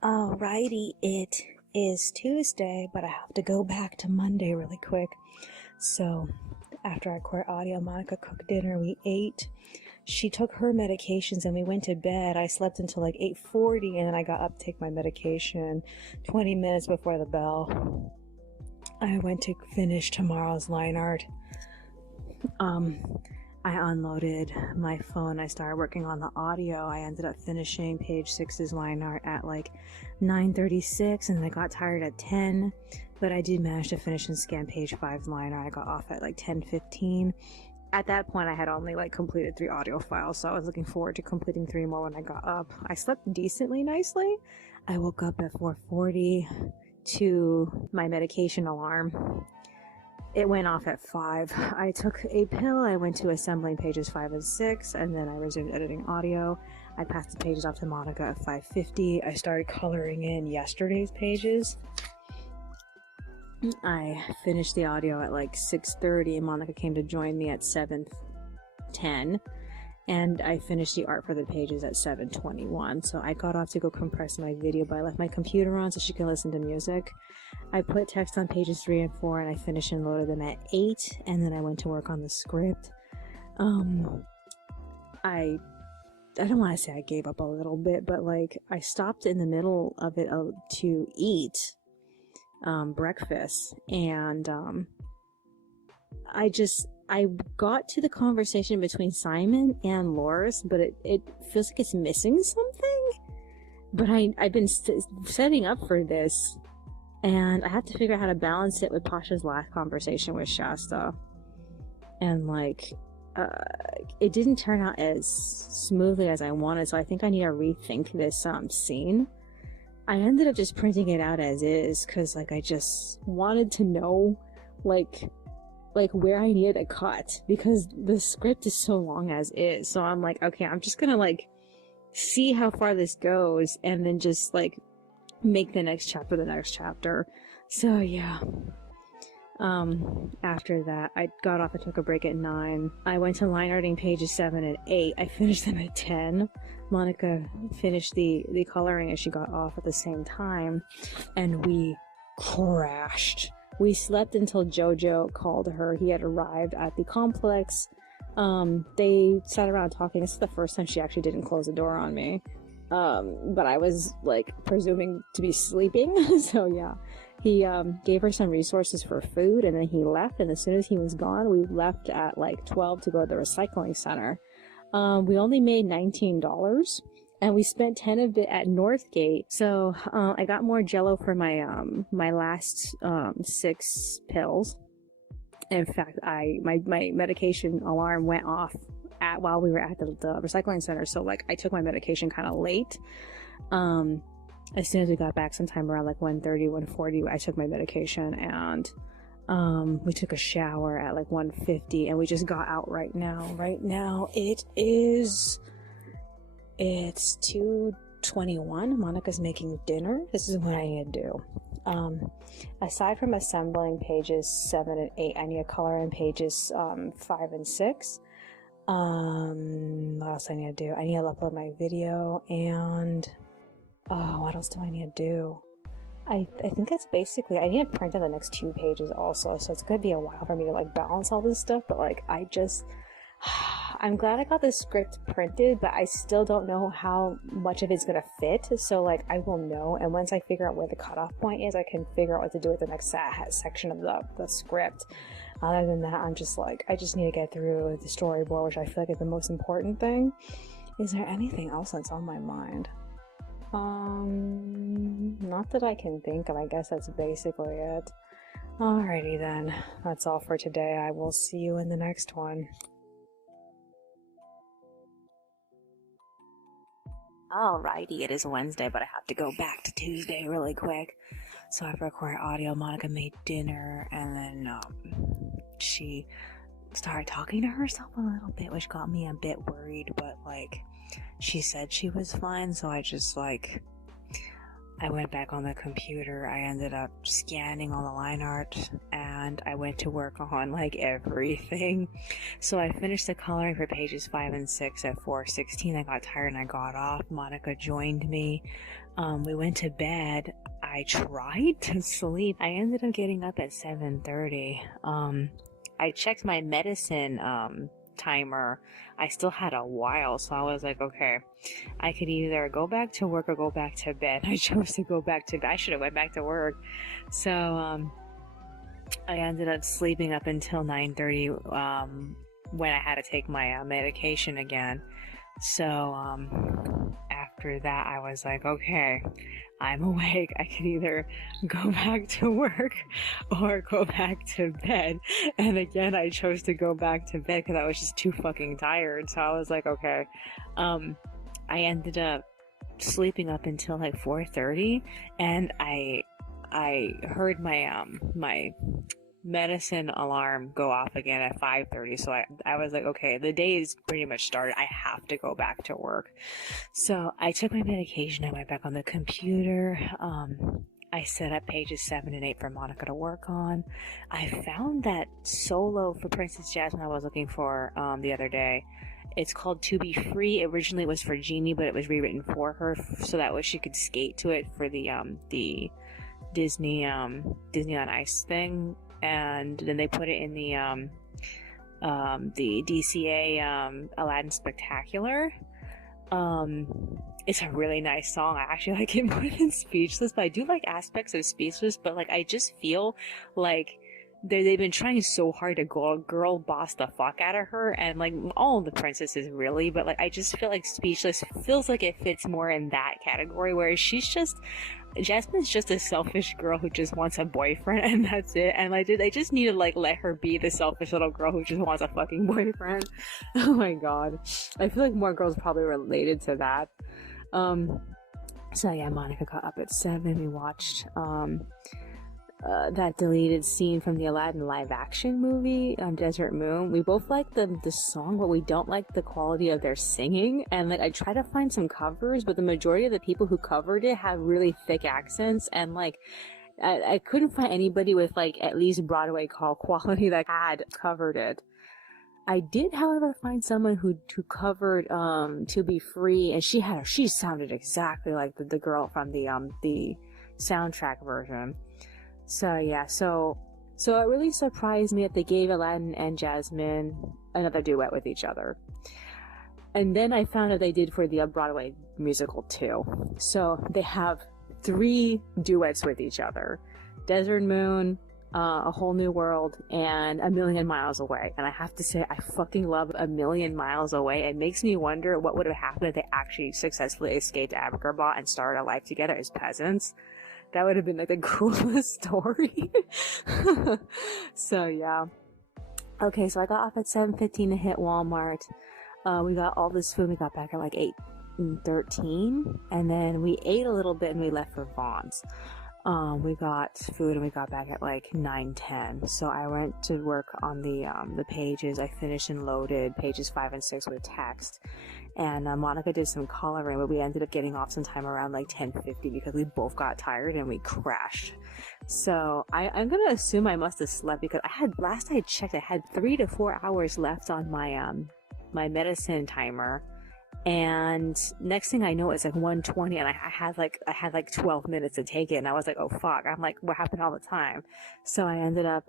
Alrighty, it is Tuesday, but I have to go back to Monday really quick. So, after I recorded audio, Monica cooked dinner, we ate. She took her medications and we went to bed. I slept until like 8:40 and then I got up to take my medication 20 minutes before the bell. I went to finish tomorrow's line art. I unloaded my phone. I started working on the audio. I ended up finishing page 6's line art at like 9:36 and then I got tired at 10, but I did manage to finish and scan page 5's line art. I got off at like 10:15. At that point I had only like completed 3 audio files, so I was looking forward to completing 3 more when I got up. I slept decently nicely. I woke up at 4:40 to my medication alarm. It went off at 5. I took a pill, I went to assembling pages 5 and 6, and then I resumed editing audio. I passed the pages off to Monica at 5:50. I started coloring in yesterday's pages. I finished the audio at like 6:30, and Monica came to join me at 7:10. And I finished the art for the pages at 7:21. So I got off to go compress my video, but I left my computer on so she can listen to music. I put text on pages 3 and 4 and I finished and loaded them at 8, and then I went to work on the script. I don't want to say I gave up a little bit, but like I stopped in the middle of it to eat breakfast, and I got to the conversation between Simon and Loris, but it feels like it's missing something. But I've been setting up for this, and I have to figure out how to balance it with Pasha's last conversation with Shasta. And like, it didn't turn out as smoothly as I wanted, so I think I need to rethink this scene. I ended up just printing it out as is, because like I just wanted to know like where I needed a cut, because the script is so long as is. So I'm like, okay, I'm just gonna like see how far this goes and then just like make the next chapter. So yeah. After that, I got off and took a break at 9. I went to line arting pages 7 and 8. I finished them at 10. Monica finished the coloring as she got off at the same time, and we crashed. We slept until Jojo called her. He had arrived at the complex. They sat around talking. This is the first time she actually didn't close the door on me. But I was like presuming to be sleeping. So yeah, he gave her some resources for food, and then he left. And as soon as he was gone, we left at like 12 to go to the recycling center. We only made $19. And we spent 10 of it at Northgate. So, I got more Jello for my, my last, 6 pills. In fact, my medication alarm went off while we were at the recycling center. So, like, I took my medication kind of late. As soon as we got back sometime around like 1:30, 1:40, I took my medication, and, we took a shower at like 1:50, and we just got out right now. Right now, it's 2:21. Monica's making dinner. This is what I need to do. Aside from assembling pages 7 and 8, I need to color in pages 5 and 6. What else I need to do? I need to upload my video, and what else do I need to do? I think that's basically, I need to print out the next 2 pages also, so it's gonna be a while for me to like balance all this stuff, but like I'm glad I got the script printed, but I still don't know how much of it's gonna fit, so like I will know, and once I figure out where the cutoff point is, I can figure out what to do with the next section of the script. Other than that, I'm just like, I just need to get through the storyboard, which I feel like is the most important thing. Is there anything else that's on my mind? Not that I can think of. I guess that's basically it. Alrighty then, that's all for today. I will see you in the next one. Alrighty, it is Wednesday, but I have to go back to Tuesday really quick. So I've recorded audio. Monica made dinner, and then she started talking to herself a little bit, which got me a bit worried, but like she said she was fine, so I just like I went back on the computer. I ended up scanning all the line art, and I went to work on like everything. So I finished the coloring for pages 5 and 6 at 4:16. I got tired and I got off. Monica joined me. We went to bed. I tried to sleep. I ended up getting up at 7:30. I checked my medicine timer. I still had a while, so I was like, okay, I could either go back to work or go back to bed. I chose to go back to bed. I should have went back to work. So I ended up sleeping up until 9:30 when I had to take my medication again. So after that, I was like, okay, I'm awake. I could either go back to work or go back to bed. And again, I chose to go back to bed because I was just too fucking tired. So I was like, okay. I ended up sleeping up until like 4:30, and I heard my my medicine alarm go off again at 5:30. So I was like, okay, the day is pretty much started. I have to go back to work. So I took my medication. I went back on the computer. I set up pages 7 and 8 for Monica to work on. I found that solo for Princess Jasmine I was looking for the other day. It's called To Be Free. Originally it was for Genie, but it was rewritten for her so that way she could skate to it for the Disney on Ice thing. And then they put it in the DCA Aladdin Spectacular. It's a really nice song. I actually like it more than Speechless, but I do like aspects of Speechless, but like I just feel like they've been trying so hard to girl boss the fuck out of her, and like all of the princesses really, but like I just feel like Speechless feels like it fits more in that category, whereas Jasmine's just a selfish girl who just wants a boyfriend, and that's it. And like they just need to like let her be the selfish little girl who just wants a fucking boyfriend. Oh my god, I feel like more girls probably related to that. So yeah, Monica got up at 7. We watched that deleted scene from the Aladdin live action movie, Desert Moon. We both like the song, but we don't like the quality of their singing. And like I try to find some covers, but the majority of the people who covered it have really thick accents, and like I couldn't find anybody with like at least Broadway call quality that had covered it. I did, however, find someone who covered To Be Free, and she sounded exactly like the girl from the soundtrack version. So yeah, so it really surprised me that they gave Aladdin and Jasmine another duet with each other. And then I found out they did for the Broadway musical too. So they have 3 duets with each other: Desert Moon, A Whole New World, and A Million Miles Away. And I have to say, I fucking love A Million Miles Away. It makes me wonder what would have happened if they actually successfully escaped Agrabah and started a life together as peasants. That would have been like the coolest story. So yeah. Okay, so I got off at 7:15 to hit Walmart. We got all this food. We got back at like 8:13, and then we ate a little bit and we left for Vaughn's. We got food and we got back at like 9:10. So I went to work on the pages. I finished and loaded pages 5 and 6 with text. And Monica did some coloring, but we ended up getting off sometime around like 10:50 because we both got tired and we crashed. So I'm gonna assume I must have slept because last I checked, I had 3 to 4 hours left on my my medicine timer. And next thing I know, it's like 1:20, and I had like 12 minutes to take it, and I was like, oh fuck, I'm like, what happened all the time? So I ended up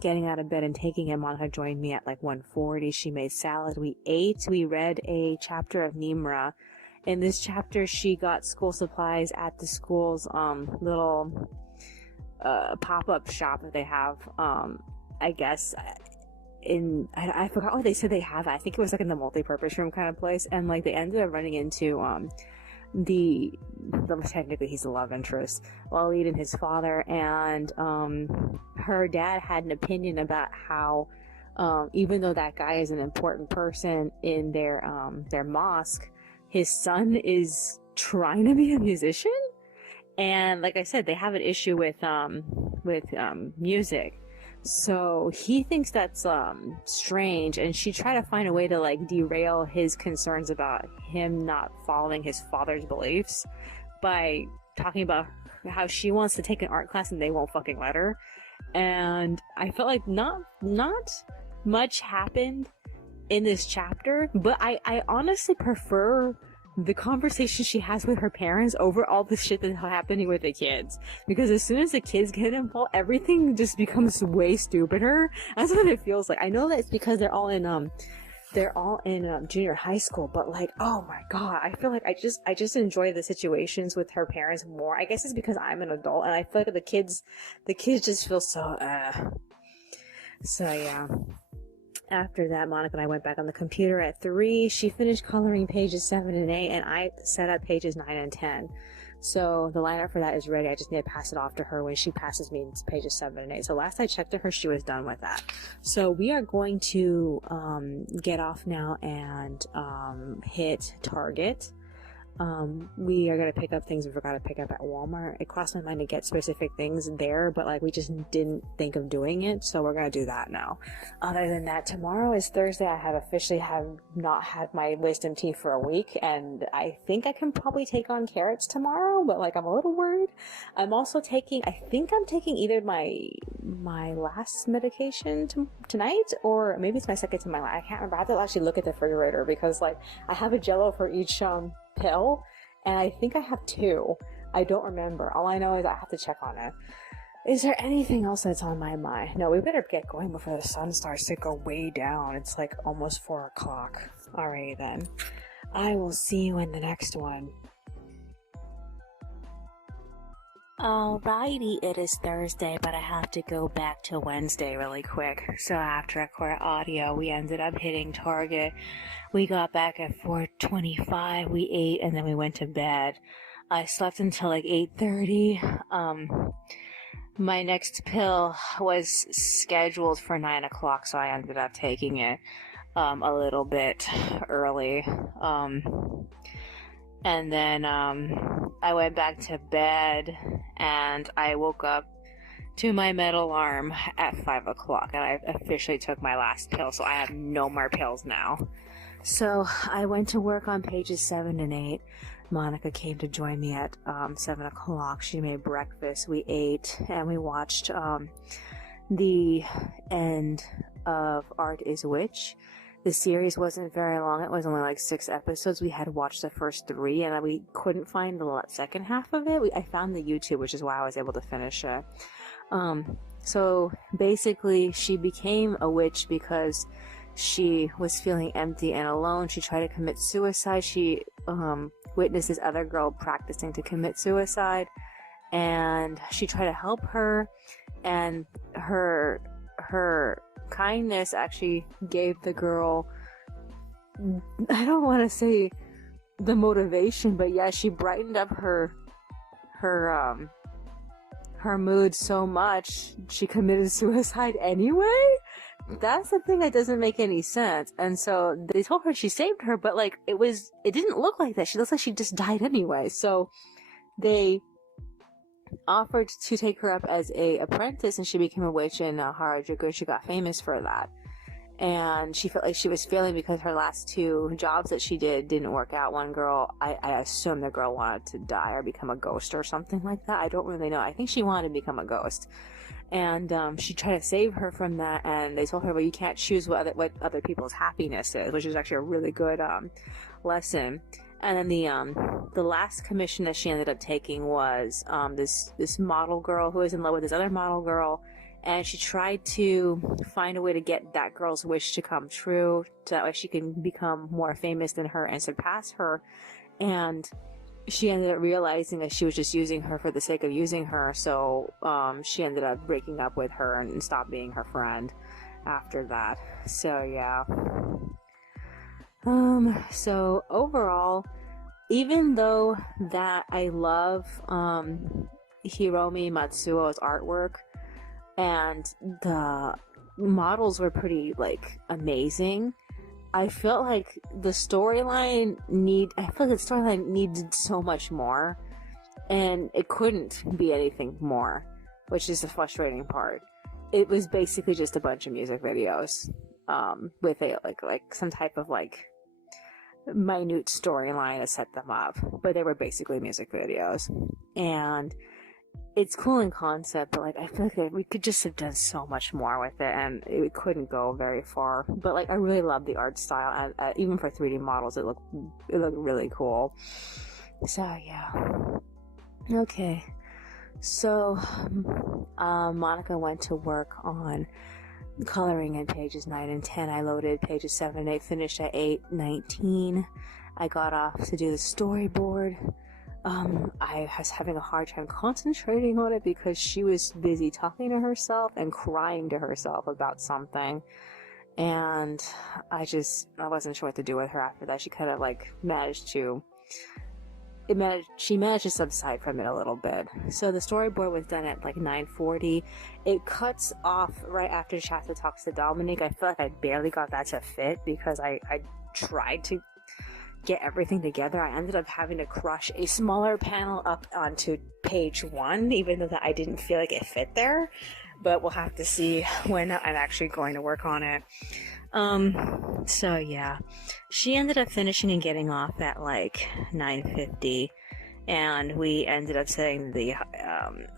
getting out of bed and taking it. Monica joined me at like 1:40. She made salad. We ate. We read a chapter of Nimra. In this chapter, she got school supplies at the school's little pop-up shop that they have. I guess I forgot what they said they have. I think it was like in the multi-purpose room kind of place, and like they ended up running into technically he's the love interest, Walid and his father, and her dad had an opinion about how even though that guy is an important person in their mosque, his son is trying to be a musician. And like I said, they have an issue with music. So he thinks that's strange, and she tried to find a way to like derail his concerns about him not following his father's beliefs by talking about how she wants to take an art class and they won't fucking let her. And I felt like not much happened in this chapter, but I honestly prefer the conversation she has with her parents over all the shit that's happening with the kids. Because as soon as the kids get involved, everything just becomes way stupider. That's what it feels like. I know that it's because they're all in junior high school, but like, oh my god, I feel like I just enjoy the situations with her parents more. I guess it's because I'm an adult, and I feel like the kids just feel so yeah. After that, Monica and I went back on the computer at 3. She finished coloring pages 7 and 8, and I set up pages 9 and 10. So the lineup for that is ready. I just need to pass it off to her when she passes me pages 7 and 8. So last I checked to her, she was done with that. So we are going to get off now and hit Target. We are going to pick up things we forgot to pick up at Walmart. It crossed my mind to get specific things there, but like we just didn't think of doing it, so we're going to do that now. Other than that, tomorrow is Thursday. I have officially not had my wisdom teeth for a week, and I think I can probably take on carrots tomorrow, but like I'm a little worried. I'm also taking either my last medication tonight, or maybe it's my second to my last. I can't remember. I have to actually look at the refrigerator because like I have a Jello for each pill, and I think I have 2. I don't remember. All I know is I have to check on it. Is there anything else that's on my mind? No, we better get going before the sun starts to go way down. It's like almost 4 o'clock. Alrighty then. I will see you in the next one. Alrighty, it is Thursday, but I have to go back to Wednesday really quick. So after I recorded audio, we ended up hitting Target. We got back at 4:25, we ate, and then we went to bed. I slept until like 8:30. My next pill was scheduled for 9 o'clock, so I ended up taking it a little bit early. And then I went back to bed, and I woke up to my metal alarm at 5 o'clock, and I officially took my last pill, so I have no more pills now. So I went to work on pages 7 and 8. Monica came to join me at 7 o'clock. She made breakfast, we ate, and we watched the end of Art is Witch. The series wasn't very long. It was only like 6 episodes. We had watched the first 3, and we couldn't find the second half of it. I found the YouTube, which is why I was able to finish it. So basically, she became a witch because she was feeling empty and alone. She tried to commit suicide. She witnessed this other girl practicing to commit suicide, and she tried to help her, and her kindness actually gave the girl, I don't want to say the motivation, but yeah, she brightened up her mood so much she committed suicide anyway. That's the thing that doesn't make any sense. And so they told her she saved her, but like it didn't look like that. She looks like she just died anyway. So they offered to take her up as a apprentice, and she became a witch in Harajuku. She got famous for that, and she felt like she was failing because her last 2 jobs that she didn't work out. One girl, I assume the girl wanted to die or become a ghost or something like that. I don't really know. I think she wanted to become a ghost, and she tried to save her from that, and they told her, well, you can't choose what other people's happiness is, which is actually a really good lesson. And then the last commission that she ended up taking was this model girl who was in love with this other model girl, and she tried to find a way to get that girl's wish to come true, so that way she can become more famous than her and surpass her. And she ended up realizing that she was just using her for the sake of using her, so she ended up breaking up with her and stopped being her friend after that. So yeah. So overall, even though that I love Hiromi Matsuo's artwork, and the models were pretty like amazing, I felt like the storyline needed so much more, and it couldn't be anything more, which is the frustrating part. It was basically just a bunch of music videos with a like some type of like minute storyline to set them up, but they were basically music videos. And it's cool in concept, but like I feel like we could just have done so much more with it, and it couldn't go very far. But like I really love the art style, and even for 3D models, it looked really cool. So yeah, okay. So Monica went to work on coloring in pages 9 and 10. I loaded pages 7 and 8, finished at 8:19. I got off to do the storyboard. I was having a hard time concentrating on it because she was busy talking to herself and crying to herself about something. And I wasn't sure what to do with her after that. She kind of like she managed to subside from it a little bit. So the storyboard was done at like 9:40. It cuts off right after Shasta talks to Dominic. I feel like I barely got that to fit because I tried to get everything together. I ended up having to crush a smaller panel up onto page 1, even though I didn't feel like it fit there. But we'll have to see when I'm actually going to work on it. So yeah, she ended up finishing and getting off at like 9:50, and we ended up setting the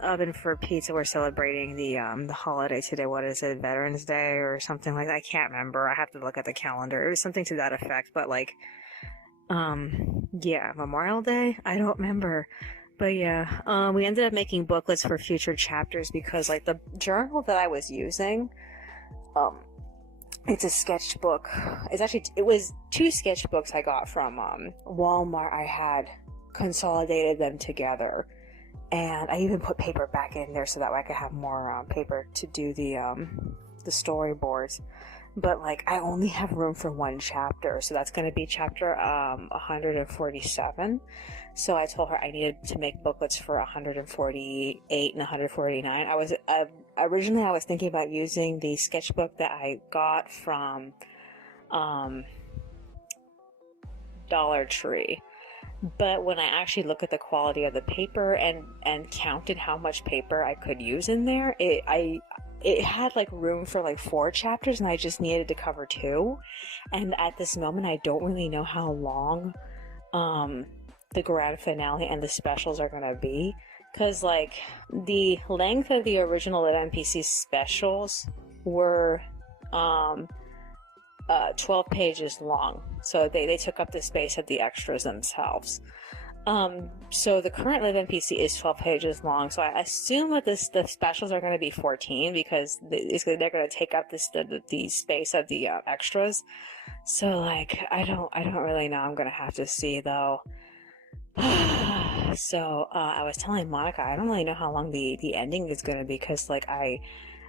oven for pizza. We're celebrating the holiday today. What is it, Veterans Day or something like that? I can't remember. I have to look at the calendar. It was something to that effect, but like yeah, Memorial Day? I don't remember. But yeah, we ended up making booklets for future chapters because like the journal that I was using, it's a sketchbook. It was 2 sketchbooks I got from Walmart. I had consolidated them together, and I even put paper back in there so that way I could have more paper to do the storyboards. But like I only have room for 1 chapter, so that's going to be chapter 147. So I told her I needed to make booklets for 148 and 149. Originally I was thinking about using the sketchbook that I got from Dollar Tree. But when I actually look at the quality of the paper and counted how much paper I could use in there, it had like room for like 4 chapters, and I just needed to cover 2. And at this moment, I don't really know how long the grand finale and the specials are gonna be, because like the length of the original NPC specials were 12 pages long, so they took up the space of the extras themselves. So the current Live NPC is 12 pages long, so I assume that the specials are going to be 14 because they're going to take up the space of the extras. So like I don't really know. I'm going to have to see though. So I was telling Monica I don't really know how long the ending is going to be, because like I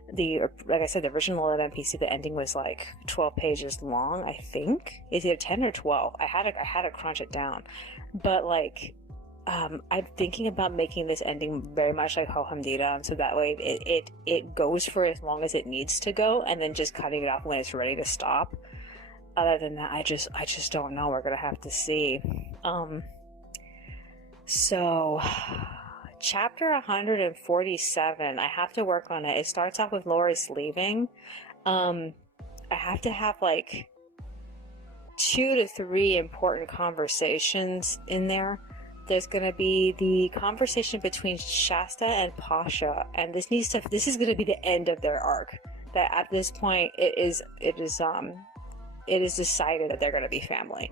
said, the original Live NPC, the ending was like 12 pages long. I think it's either 10 or 12. I had to crunch it down. But like I'm thinking about making this ending very much like Ho Hum Dida, so that way it goes for as long as it needs to go, and then just cutting it off when it's ready to stop. Other than that, I just don't know. We're gonna have to see. So chapter 147, I have to work on it. It starts off with Loris leaving. I have to have like 2 to 3 important conversations in there. There's gonna be the conversation between Shasta and Pasha, and this is gonna be the end of their arc. That at this point it is decided that they're gonna be family.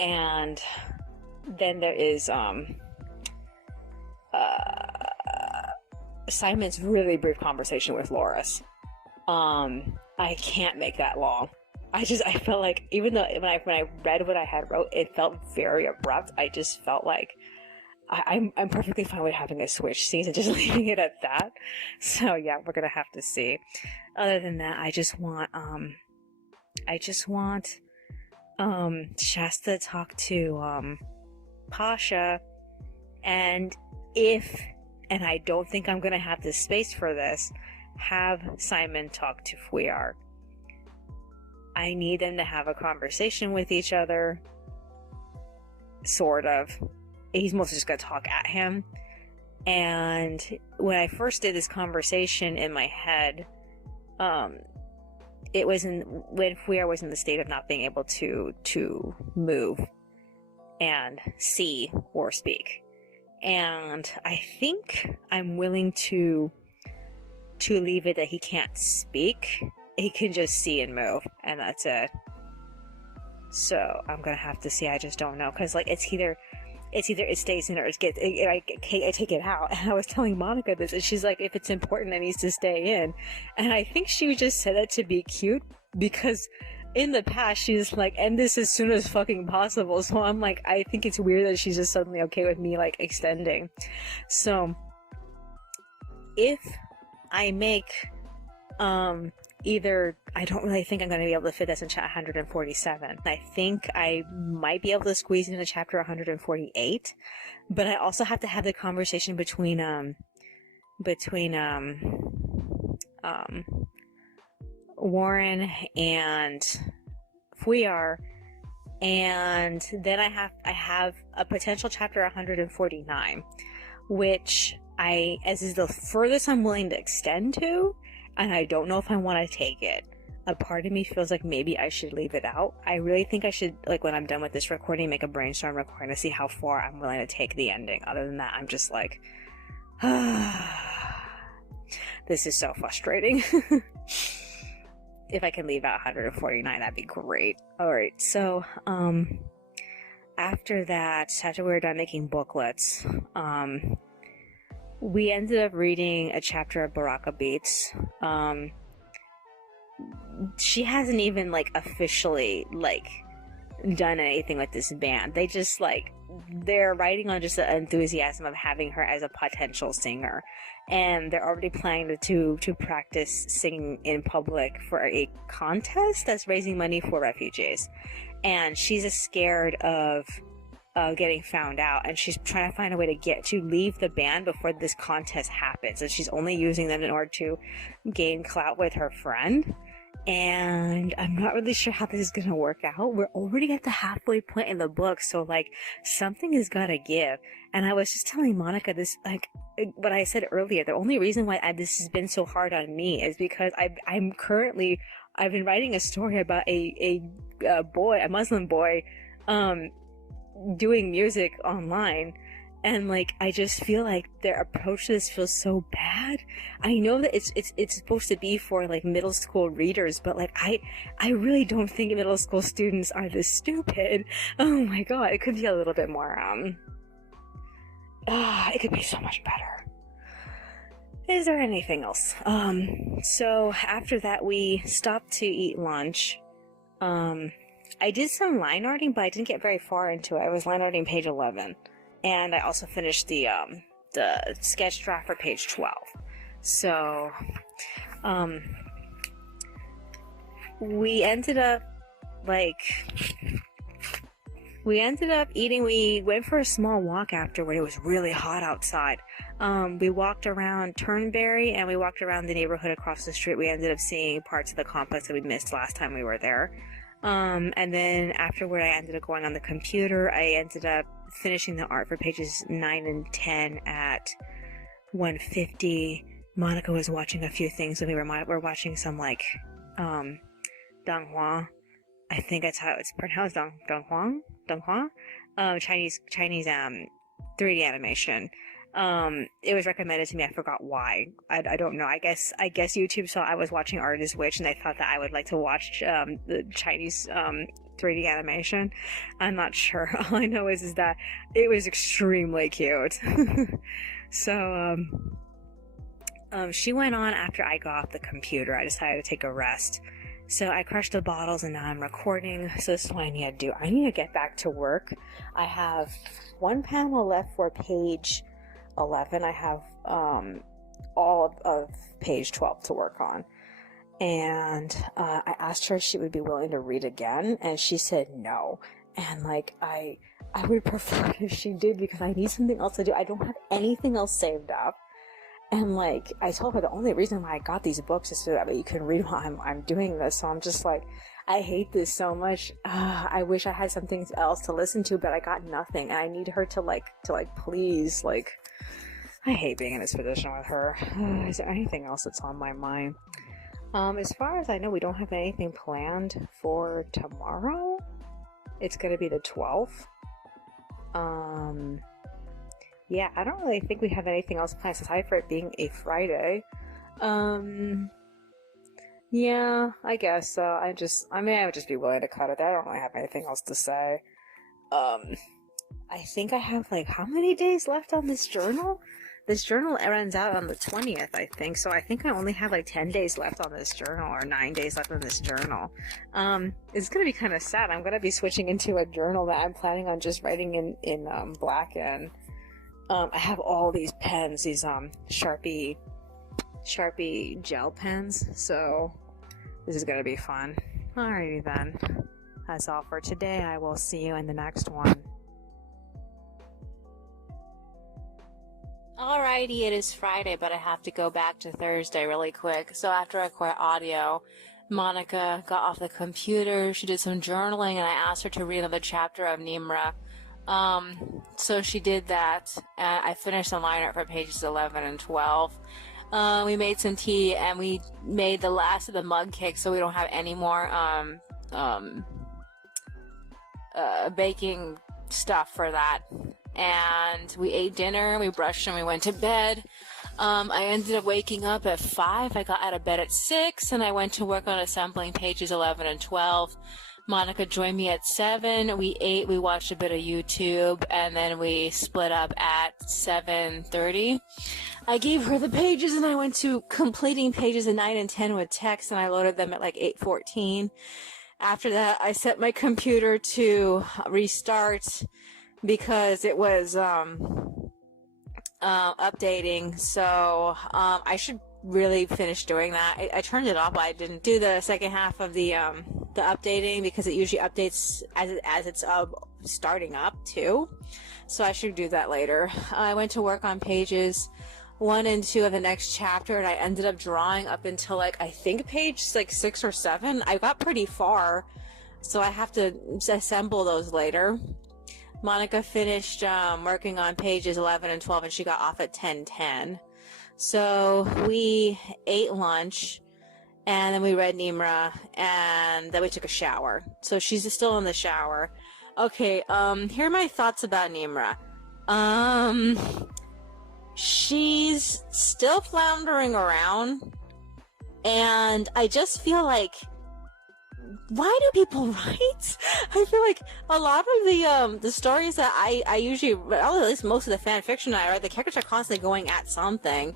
And then there is Simon's really brief conversation with Loris. I can't make that long. I felt like, even though when I read what I had wrote, it felt very abrupt. I just felt like I'm perfectly fine with having a switch scenes and just leaving it at that. So yeah, we're gonna have to see. Other than that, I just want Shasta to talk to Pasha, and I don't think I'm gonna have the space for this, have Simon talk to Fuyar. I need them to have a conversation with each other, sort of. He's mostly just gonna talk at him. And when I first did this conversation in my head, it was when Fuyar was in the state of not being able to move and see or speak. and I think I'm willing to leave it that he can't speak. He can just see and move, and that's it. So I'm gonna have to see. I just don't know, because like it's either it stays in or I take it out. And I was telling Monica this, and she's like, if it's important, it needs to stay in. And I think she just said that to be cute, because in the past she's like, end this as soon as fucking possible. So I'm like, I think it's weird that she's just suddenly okay with me like extending. So if I make either, I don't really think I'm going to be able to fit this in 147. I think I might be able to squeeze into chapter 148, but I also have to have the conversation between Warren and Fuyar, and then I have a potential chapter 149, which as is the furthest I'm willing to extend to, and I don't know if I want to take it. A part of me feels like maybe I should leave it out. I really think I should, like, when I'm done with this recording, make a brainstorm recording to see how far I'm willing to take the ending. Other than that, I'm just like, this is so frustrating. If I can leave out 149, that'd be great. Alright, so, after we were done making booklets, we ended up reading a chapter of Baraka Beats. She hasn't even, like, officially, like, done anything with this band. They just, like, they're riding on just the enthusiasm of having her as a potential singer. And they're already planning to practice singing in public for a contest that's raising money for refugees. And she's scared of getting found out, and she's trying to find a way to leave the band before this contest happens, and she's only using them in order to gain clout with her friend. And I'm not really sure how this is gonna work out. We're already at the halfway point in the book, so like something has gotta give. And I was just telling Monica this, like what I said earlier, the only reason why this has been so hard on me is because I've been writing a story about a Muslim boy doing music online, and like I just feel like their approach to this feels so bad. I know that it's supposed to be for like middle school readers, but like I really don't think middle school students are this stupid. Oh my god, it could be a little bit more it could be so much better. Is there anything else? So after that we stopped to eat lunch. I did some line arting, but I didn't get very far into it. I was line arting page 11. And I also finished the sketch draft for page 12. So, we ended up eating. We went for a small walk afterward. It was really hot outside. We walked around Turnberry, and we walked around the neighborhood across the street. We ended up seeing parts of the complex that we missed last time we were there. And then afterward I ended up going on the computer. I ended up finishing the art for pages 9 and 10 at 1:50. Monica was watching a few things, and we were watching some like Donghua. I think that's how it's pronounced. Donghua? Chinese 3D animation. It was recommended to me. I forgot why. I don't know. I guess YouTube saw I was watching Artist Witch, and they thought that I would like to watch the Chinese 3D animation. I'm not sure. All I know is that it was extremely cute. So she went on after I got off the computer. I decided to take a rest. So I crushed the bottles, and now I'm recording. So this is what I need to do. I need to get back to work. I have one panel left for page 11. I have all of page 12 to work on, and I asked her if she would be willing to read again, and she said no. And like I would prefer if she did, because I need something else to do. I don't have anything else saved up, and like I told her the only reason why I got these books is so that you can read while I'm doing this. So I'm just like, I hate this so much. I wish I had something else to listen to, but I got nothing, and I need her to please, like, I hate being in this position with her. Is there anything else that's on my mind? As far as I know, we don't have anything planned for tomorrow. It's gonna be the 12th. yeah, I don't really think we have anything else planned aside for it being a Friday. Yeah, I guess so. I would just be willing to cut it. I don't really have anything else to say. I think I have, like, how many days left on this journal? This journal runs out on the 20th, I think, so I think I only have, like, 10 days left on this journal, or 9 days left on this journal. It's gonna be kind of sad. I'm gonna be switching into a journal that I'm planning on just writing in black, and, I have all these pens, these, Sharpie gel pens, so this is gonna be fun. Alrighty then. That's all for today. I will see you in the next one. Alrighty, it is Friday, but I have to go back to Thursday really quick. So after I quit audio, Monica got off the computer, she did some journaling, and I asked her to read another chapter of Nimra. So she did that, and I finished the line art for pages 11 and 12. We made some tea, and we made the last of the mug cake, so we don't have any more, baking stuff for that. And we ate dinner, we brushed, and we went to bed. I ended up waking up at 5. I got out of bed at 6, and I went to work on assembling pages 11 and 12. Monica joined me at 7. We ate, we watched a bit of YouTube, and then we split up at 7:30. I gave her the pages, and I went to completing pages 9 and 10 with text, and I loaded them at like 8:14. After that, I set my computer to restart because it was updating, so I should really finish doing that. I turned it off, but I didn't do the second half of the updating because it usually updates as it's starting up too, so I should do that later. I went to work on pages 1 and 2 of the next chapter, and I ended up drawing up until, like, I think page like 6 or 7. I got pretty far, so I have to assemble those later. Monica finished working on pages 11 and 12, and she got off at 10:10. So we ate lunch, and then we read Nimra, and then we took a shower. So she's still in the shower. Okay, here are my thoughts about Nimra. She's still floundering around, and I just feel like, why do people write? I feel like a lot of the stories that I usually, at least most of the fan fiction I write, the characters are constantly going at something,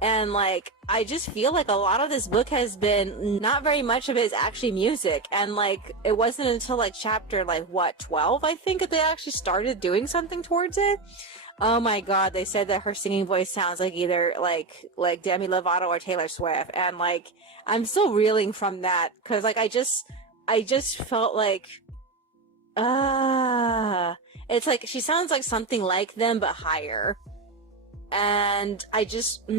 and like I just feel like a lot of this book has been, not very much of it is actually music, and like it wasn't until like chapter like what 12 I think that they actually started doing something towards it. Oh my god, they said that her singing voice sounds like either like Demi Lovato or Taylor Swift, and like I'm still reeling from that, because like I just felt like it's like she sounds like something like them but higher, and I don't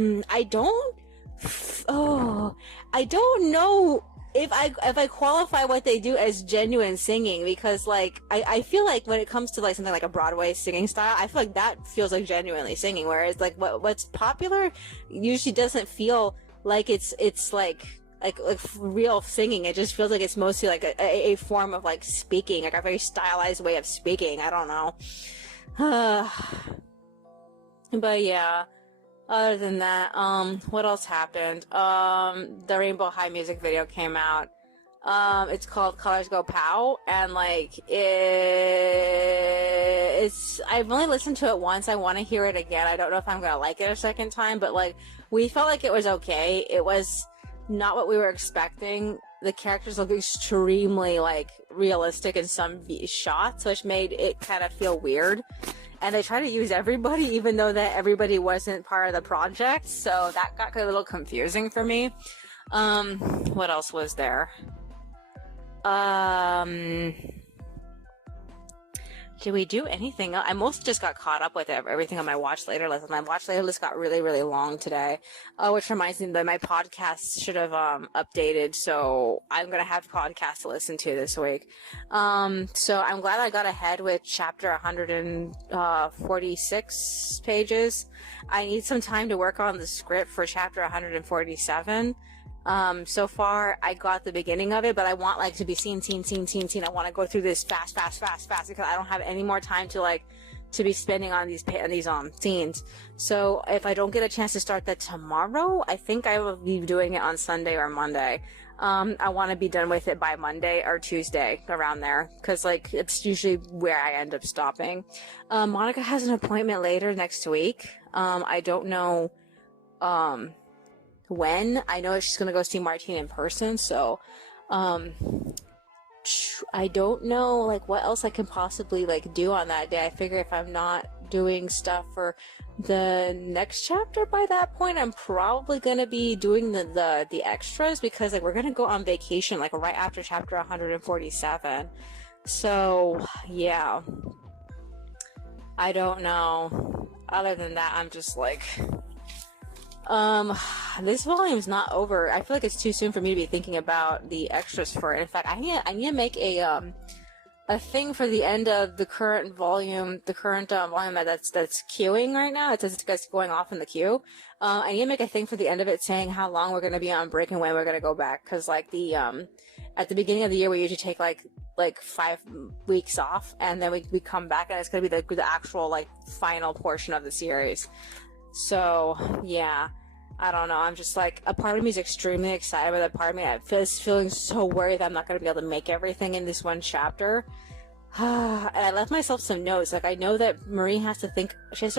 know if I qualify what they do as genuine singing, because like I feel like when it comes to like something like a Broadway singing style, I feel like that feels like genuinely singing, whereas like what's popular usually doesn't feel like it's like real singing. It just feels like it's mostly like a form of like speaking, like a very stylized way of speaking. I don't know. But yeah. Other than that, what else happened? The Rainbow High music video came out. It's called Colors Go Pow, and like I've only listened to it once. I want to hear it again. I don't know if I'm gonna like it a second time, but like we felt like it was okay. It was not what we were expecting. The characters look extremely like realistic in some shots, which made it kind of feel weird. And they try to use everybody, even though that everybody wasn't part of the project, so that got a little confusing for me. What else was there? Did we do anything else? I mostly just got caught up with everything on my watch later list. My watch later list got really, really long today. Which reminds me that my podcast should have updated, so I'm gonna have podcasts to listen to this week. So I'm glad I got ahead with chapter 146 pages. I need some time to work on the script for chapter 147. So far I got the beginning of it, but I want like to be scene. I want to go through this fast because I don't have any more time to like to be spending on these scenes. So if I don't get a chance to start that tomorrow, I think I will be doing it on Sunday or Monday. I want to be done with it by Monday or Tuesday, around there, because like it's usually where I end up stopping. Monica has an appointment later next week. I don't know when. I know she's gonna go see Martine in person, so I don't know like what else I can possibly like do on that day. I figure if I'm not doing stuff for the next chapter by that point, I'm probably gonna be doing the extras, because like we're gonna go on vacation like right after chapter 147. So yeah, I don't know. Other than that, I'm just like this volume's not over. I feel like it's too soon for me to be thinking about the extras for it. In fact, I need to make a thing for the end of the current volume, volume that's queuing right now. It says it's going off in the queue. I need to make a thing for the end of it saying how long we're going to be on break and when we're going to go back. Because like the at the beginning of the year, we usually take like 5 weeks off, and then we come back, and it's going to be the actual like final portion of the series. So yeah, I don't know. I'm just like, a part of me is extremely excited, but a part of me is feeling so worried that I'm not going to be able to make everything in this one chapter. And I left myself some notes. Like, I know that Marie has to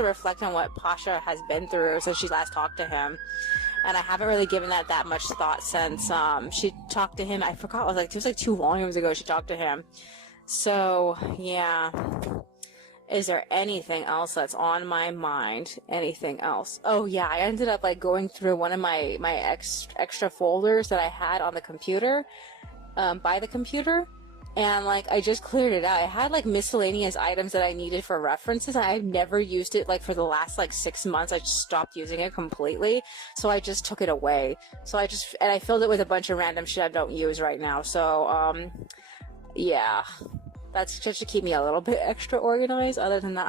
reflect on what Pasha has been through since she last talked to him. And I haven't really given that much thought since she talked to him. I forgot, it was like 2 volumes ago she talked to him. So yeah. Is there anything else that's on my mind? Anything else? Oh yeah, I ended up like going through one of my extra folders that I had on the computer, by the computer, and like I just cleared it out. I had like miscellaneous items that I needed for references, and I've never used it like for the last like 6 months. I just stopped using it completely, so I just took it away. So I filled it with a bunch of random shit I don't use right now. So yeah. That's just to keep me a little bit extra organized. Other than that,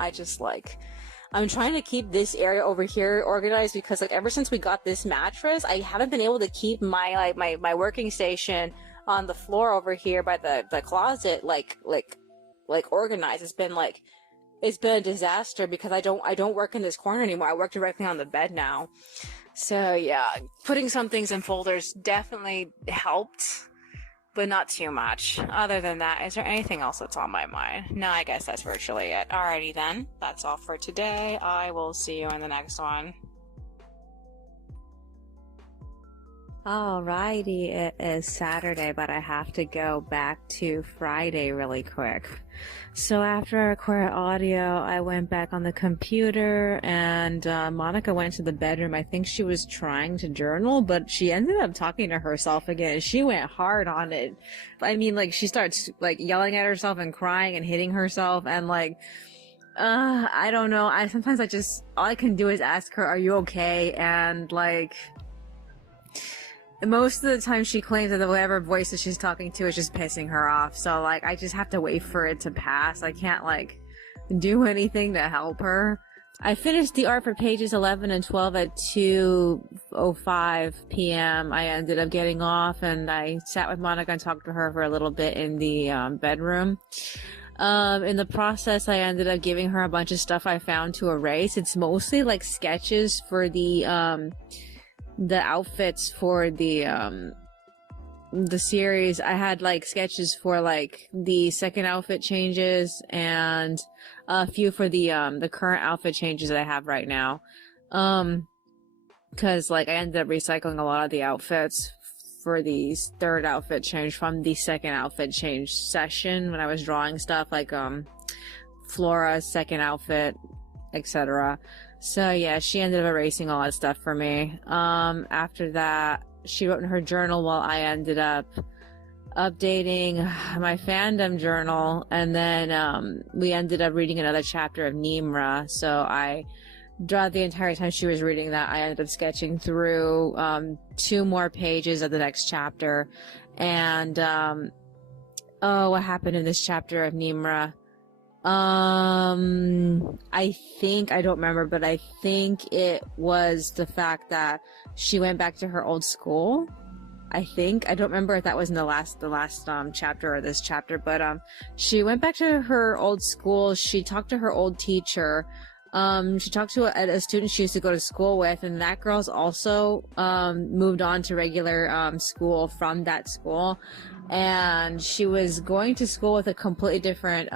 I'm trying to keep this area over here organized, because like ever since we got this mattress, I haven't been able to keep my working station on the floor over here by the closet like organized. It's been a disaster, because I don't work in this corner anymore. I work directly on the bed now. So yeah, putting some things in folders definitely helped, but not too much. Other than that, is there anything else that's on my mind? No, I guess that's virtually it. Alrighty then, that's all for today. I will see you in the next one. Alrighty, it is Saturday, but I have to go back to Friday really quick. So after I recorded audio, I went back on the computer, and Monica went to the bedroom. I think she was trying to journal, but she ended up talking to herself again, and she went hard on it. I mean, like, she starts like yelling at herself and crying and hitting herself, and like, I don't know. Sometimes all I can do is ask her, "Are you okay?" And like, most of the time she claims that whatever voice that she's talking to is just pissing her off. So like, I just have to wait for it to pass. I can't like do anything to help her. I finished the art for pages 11 and 12 at 2:05 p.m. I ended up getting off, and I sat with Monica and talked to her for a little bit in the bedroom. In the process, I ended up giving her a bunch of stuff I found to erase. It's mostly like sketches for the outfits for the series. I had like sketches for like the second outfit changes, and a few for the current outfit changes that I have right now. Cause like I ended up recycling a lot of the outfits for the third outfit change from the second outfit change session when I was drawing stuff like Flora's second outfit, etc. So yeah, she ended up erasing all that stuff for me. After that, she wrote in her journal while I ended up updating my fandom journal, and then we ended up reading another chapter of Nimra. So I throughout the entire time she was reading that, I ended up sketching through 2 more pages of the next chapter. And what happened in this chapter of Nimra? I don't remember, but I think it was the fact that she went back to her old school. I think. I don't remember if that was in the last chapter or this chapter, but she went back to her old school. She talked to her old teacher. She talked to a student she used to go to school with, and that girl's also moved on to regular school from that school. And she was going to school with a completely different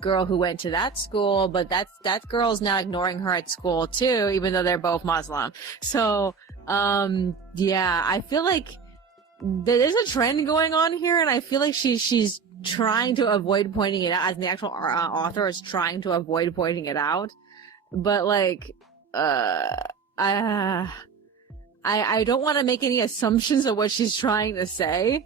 girl who went to that school, but that girl's now ignoring her at school too, even though they're both Muslim. So yeah, I feel like there's a trend going on here, and I feel like she's trying to avoid pointing it out, as the actual author is trying to avoid pointing it out. But like, I don't want to make any assumptions of what she's trying to say,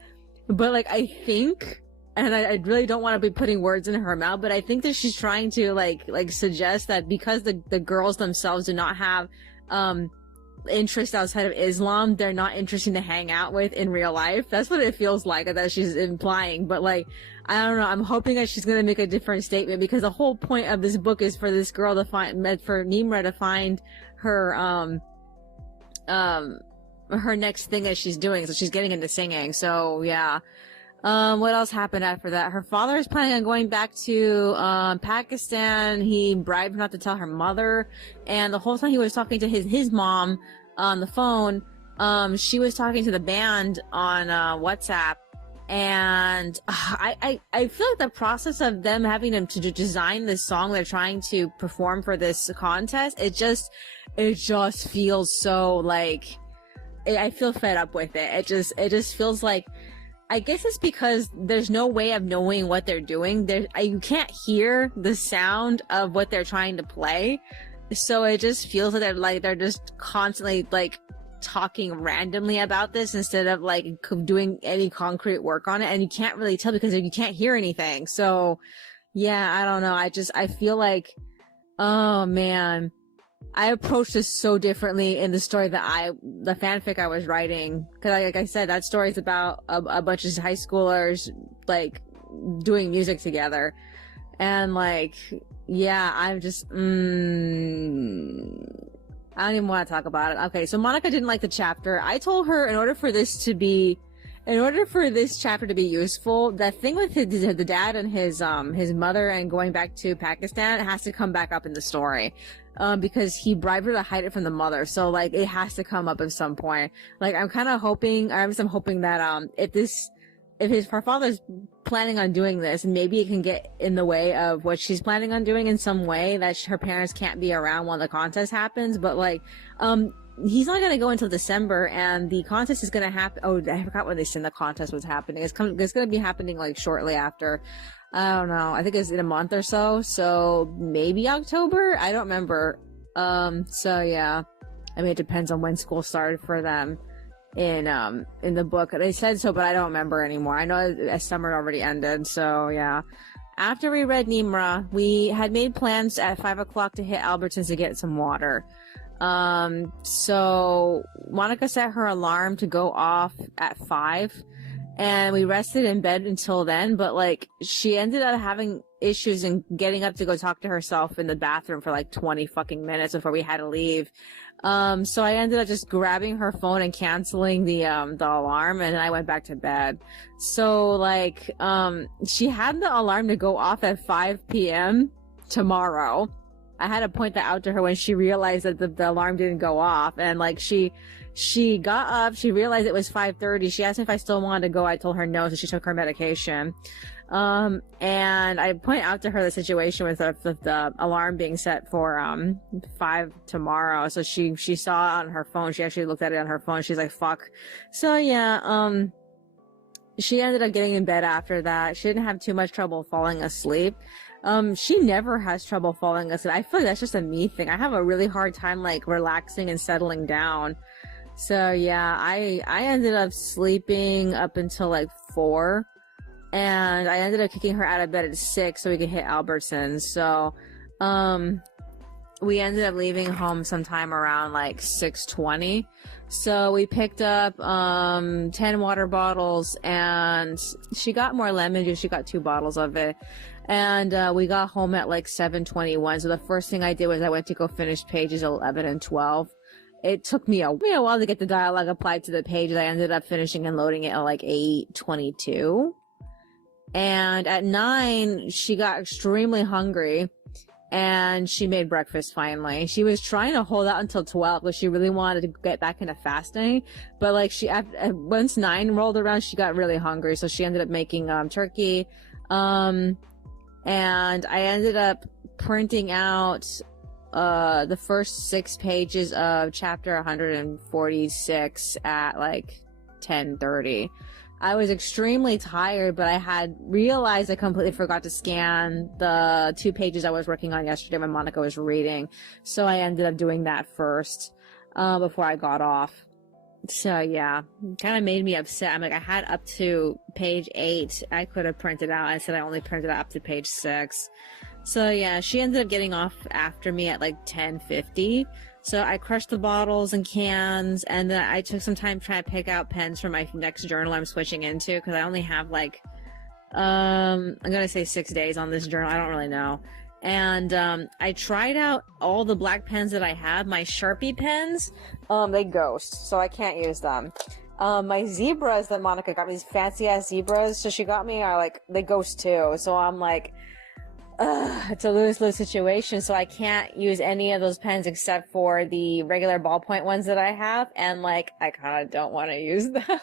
but like, I think, and I really don't want to be putting words in her mouth, but I think that she's trying to like suggest that because the girls themselves do not have, interest outside of Islam, they're not interesting to hang out with in real life. That's what it feels like that she's implying. But like, I don't know, I'm hoping that she's gonna make a different statement, because the whole point of this book is for this girl to for Nimra to find her her next thing that she's doing. So she's getting into singing. So yeah. What else happened after that? Her father is planning on going back to Pakistan. He bribed her not to tell her mother, and the whole time he was talking to his mom on the phone, she was talking to the band on WhatsApp. And I feel like the process of them having them to design this song they're trying to perform for this contest, it just feels so like, I feel fed up with it. It just feels like, I guess it's because there's no way of knowing what they're doing. You can't hear the sound of what they're trying to play. So it just feels like they're just constantly like talking randomly about this instead of like doing any concrete work on it. And you can't really tell because you can't hear anything. So yeah, I don't know. I feel like, oh man, I approached this so differently in the story the fanfic I was writing. Cause like I said, that story is about a bunch of high schoolers, like, doing music together. And like, yeah, I'm just, I don't even want to talk about it. Okay, so Monica didn't like the chapter. I told her in order for this chapter to be useful, that thing with the dad and his mother and going back to Pakistan, it has to come back up in the story. Because he bribed her to hide it from the mother. So like, it has to come up at some point. Like, I'm hoping that, if her father's planning on doing this, maybe it can get in the way of what she's planning on doing in some way, that her parents can't be around while the contest happens. But like, he's not going to go until December, and the contest is going to happen. Oh, I forgot when they said the contest was happening. It's going to be happening like shortly after. I don't know. I think it's in a month or so. So maybe October? I don't remember. So yeah. I mean, it depends on when school started for them in the book. They said so, but I don't remember anymore. I know summer already ended. So yeah. After we read Nimra, we had made plans at 5 o'clock to hit Albertsons to get some water. So Monica set her alarm to go off at 5. And we rested in bed until then, but like, she ended up having issues in getting up to go talk to herself in the bathroom for like 20 fucking minutes before we had to leave. So I ended up just grabbing her phone and canceling the alarm, and then I went back to bed. So like, she had the alarm to go off at 5 p.m. tomorrow. I had to point that out to her when she realized that the alarm didn't go off, and like, she got up, she realized it was 5:30. She asked me if I still wanted to go. I told her no, so she took her medication. And I point out to her the situation with the alarm being set for 5 tomorrow. So she saw it on her phone. She actually looked at it on her phone. She's like, fuck. So yeah, she ended up getting in bed after that. She didn't have too much trouble falling asleep. She never has trouble falling asleep. I feel like that's just a me thing. I have a really hard time like relaxing and settling down. So yeah, I ended up sleeping up until like 4, and I ended up kicking her out of bed at 6 so we could hit Albertsons. So we ended up leaving home sometime around like 6:20. So we picked up 10 water bottles, and she got more lemon juice. She got 2 bottles of it. And we got home at like 7:21. So the first thing I did was I went to go finish pages 11 and 12. it took me a while to get the dialogue applied to the pages. I ended up finishing and loading it at like 8:22. And at 9, she got extremely hungry and she made breakfast finally. She was trying to hold out until 12 because she really wanted to get back into fasting. But like once 9 rolled around, she got really hungry. So she ended up making turkey. And I ended up printing out the first 6 pages of chapter 146 at like 10:30. I was extremely tired, but I had realized I completely forgot to scan the 2 pages I was working on yesterday when Monica was reading. So I ended up doing that first, before I got off. So yeah, kind of made me upset. I'm like, I had up to page 8 I could have printed out. I said I only printed out up to page 6. So yeah, she ended up getting off after me at like 10:50. So I crushed the bottles and cans, and then I took some time trying to pick out pens for my next journal I'm switching into, because I only have like, I'm gonna say 6 days on this journal. I don't really know. And I tried out all the black pens that I have. My Sharpie pens, they ghost, so I can't use them. My zebras that Monica got me, these fancy ass zebras, so she got me, are like, they ghost too. So I'm like, it's a lose-lose situation, so I can't use any of those pens except for the regular ballpoint ones that I have, and like, I kind of don't want to use them.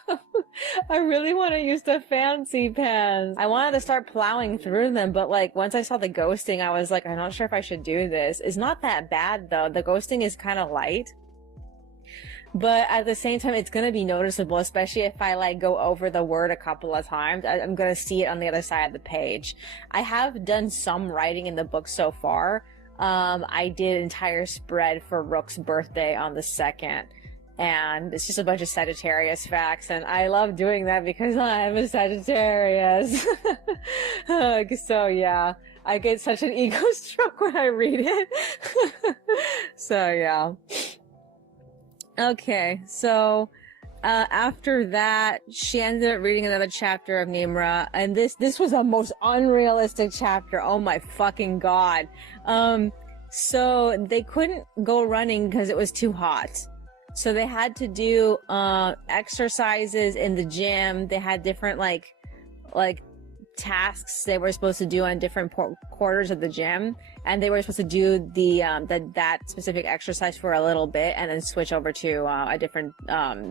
I really want to use the fancy pens. I wanted to start plowing through them, but like, once I saw the ghosting, I was like, I'm not sure if I should do this. It's not that bad though. The ghosting is kind of light. But at the same time, it's going to be noticeable, especially if I like go over the word a couple of times. I'm going to see it on the other side of the page. I have done some writing in the book so far. I did an entire spread for Rook's birthday on the 2nd. And it's just a bunch of Sagittarius facts. And I love doing that because I'm a Sagittarius. So yeah, I get such an ego stroke when I read it. So yeah. Okay, so after that, she ended up reading another chapter of Nimra, and this was the most unrealistic chapter. Oh my fucking god. So they couldn't go running because it was too hot. So they had to do exercises in the gym. They had different like tasks they were supposed to do on different quarters of the gym, and they were supposed to do that specific exercise for a little bit and then switch over to a different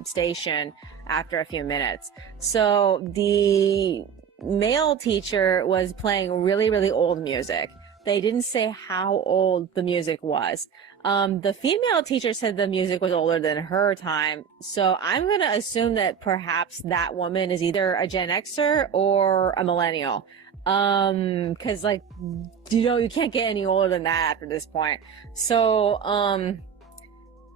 station after a few minutes. So the male teacher was playing really, really old music. They didn't say how old the music was. The female teacher said the music was older than her time. So I'm going to assume that perhaps that woman is either a Gen Xer or a millennial. Cause like, you can't get any older than that after this point. So,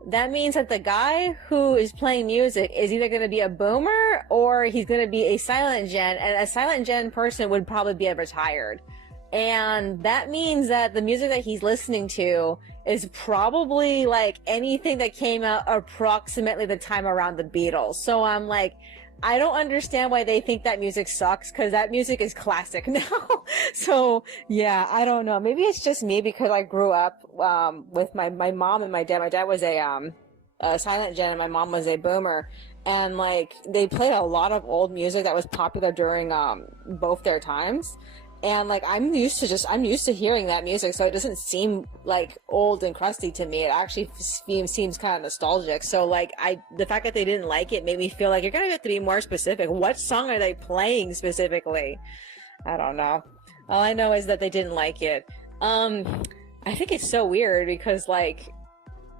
that means that the guy who is playing music is either going to be a boomer or he's going to be a silent gen, and a silent gen person would probably be a retired. And that means that the music that he's listening to is probably like anything that came out approximately the time around the Beatles. So I'm like, I don't understand why they think that music sucks, because that music is classic now. So yeah, I don't know. Maybe it's just me because I grew up with my mom and my dad. My dad was a silent gen and my mom was a boomer. And like, they played a lot of old music that was popular during both their times. And like, I'm used to hearing that music, so it doesn't seem like old and crusty to me. It actually seems kind of nostalgic. So like, the fact that they didn't like it made me feel like you're gonna have to be more specific. What song are they playing specifically? I don't know. All I know is that they didn't like it. I think it's so weird because like,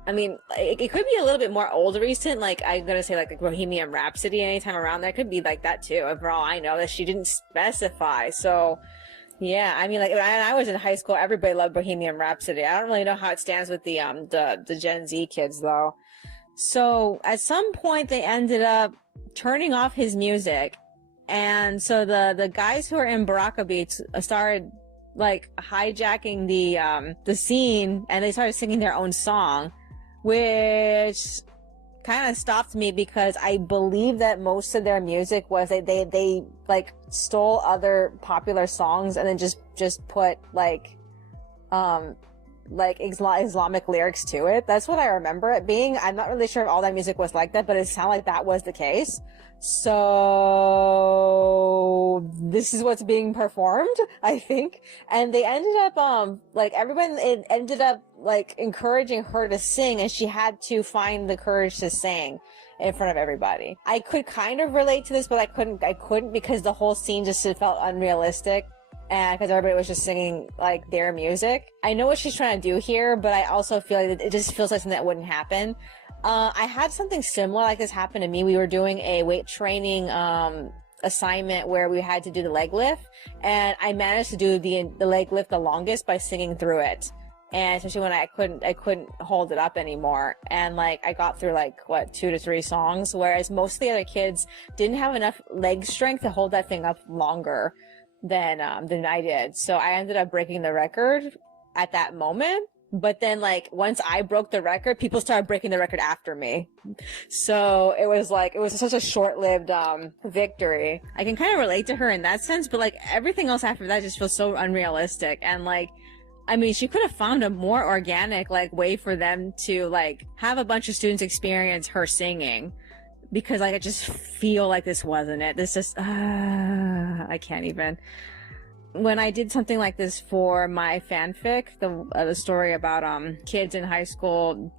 I mean, it could be a little bit more old recent, like I'm gonna say like Bohemian Rhapsody anytime around there. It could be like that too, for all I know, that she didn't specify. So yeah, I mean, like, when I was in high school, everybody loved Bohemian Rhapsody. I don't really know how it stands with the Gen Z kids though. So at some point they ended up turning off his music, and so the guys who are in Baraka Beats started like hijacking the scene, and they started singing their own song, which kind of stopped me because I believe that most of their music was they like stole other popular songs and then just put like like Islamic lyrics to it. That's what I remember it being. I'm not really sure if all that music was like that, but it sounded like that was the case. So this is what's being performed, I think. And they ended up, like everyone, it ended up like encouraging her to sing, and she had to find the courage to sing in front of everybody. I could kind of relate to this, but I couldn't because the whole scene just felt unrealistic. And because everybody was just singing like their music. I know what she's trying to do here, but I also feel like it just feels like something that wouldn't happen. I had something similar like this happen to me. We were doing a weight training assignment where we had to do the leg lift, and I managed to do the leg lift the longest by singing through it. And especially when I couldn't hold it up anymore. And like I got through like 2 to 3 songs, whereas most of the other kids didn't have enough leg strength to hold that thing up longer than I did. So I ended up breaking the record at that moment. But then like once I broke the record, people started breaking the record after me. So it was such a short-lived victory. I can kind of relate to her in that sense, but like everything else after that just feels so unrealistic. And like, I mean, she could have found a more organic like way for them to like have a bunch of students experience her singing. Because like I just feel like this wasn't it. This just I can't even. When I did something like this for my fanfic, the story about kids in high school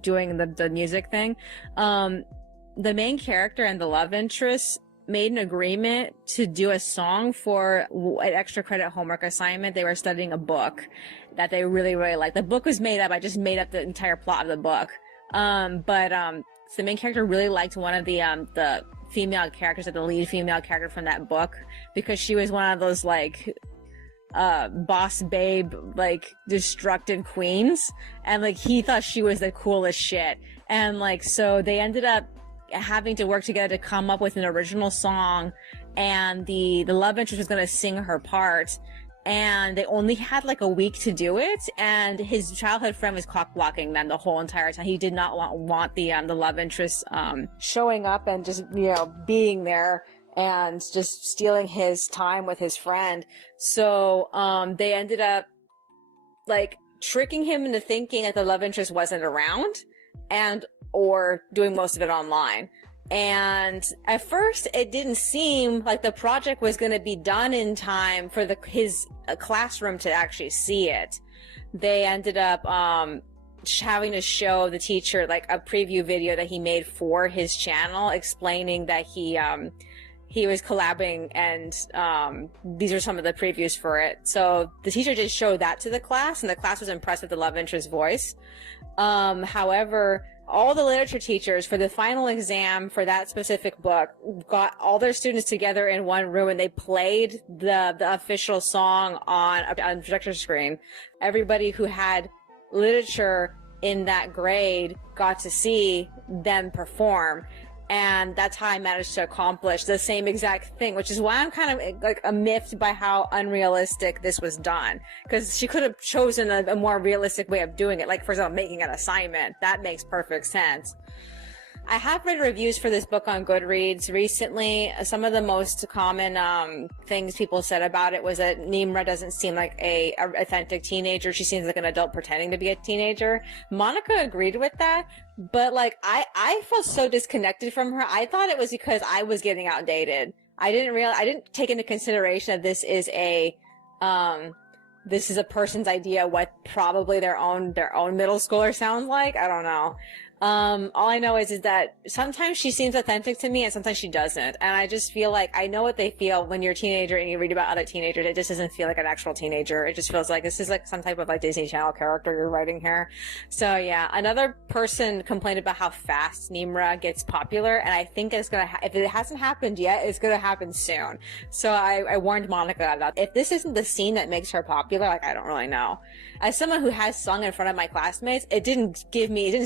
doing the music thing, the main character and the love interest made an agreement to do a song for an extra credit homework assignment. They were studying a book that they really, really liked. The book was made up. I just made up the entire plot of the book. So the main character really liked one of the female characters, like the lead female character from that book, because she was one of those like boss babe, like destructive queens, and like he thought she was the coolest shit. And like so they ended up having to work together to come up with an original song, and the love interest was going to sing her part. And they only had like a week to do it, and his childhood friend was cock blocking them the whole entire time. He did not want the love interest showing up and just being there and just stealing his time with his friend. So they ended up like tricking him into thinking that the love interest wasn't around, and or doing most of it online. And at first it didn't seem like the project was going to be done in time for his classroom to actually see it. They ended up having to show the teacher like a preview video that he made for his channel, explaining that he was collabing, and these are some of the previews for it. So the teacher did show that to the class, and the class was impressed with the love interest voice. However, all the literature teachers for the final exam for that specific book got all their students together in one room, and they played the official song on a projector screen. Everybody who had literature in that grade got to see them perform. And that's how I managed to accomplish the same exact thing, which is why I'm kind of like miffed by how unrealistic this was done. Because she could have chosen a more realistic way of doing it. Like, for example, making an assignment. That makes perfect sense. I have read reviews for this book on Goodreads recently. Some of the most common things people said about it was that Nimra doesn't seem like a authentic teenager. She seems like an adult pretending to be a teenager. Monica agreed with that, but like I felt so disconnected from her. I thought it was because I was getting outdated. I didn't take into consideration that this is a person's idea what probably their own middle schooler sounds like. I don't know. All I know is that sometimes she seems authentic to me and sometimes she doesn't. And I just feel like I know what they feel when you're a teenager and you read about other teenagers. It just doesn't feel like an actual teenager. It just feels like this is like some type of like Disney Channel character you're writing here. So yeah, another person complained about how fast Nimra gets popular. And I think it's gonna, if it hasn't happened yet, it's gonna happen soon. So I warned Monica about if this isn't the scene that makes her popular, like I don't really know. As someone who has sung in front of my classmates, it didn't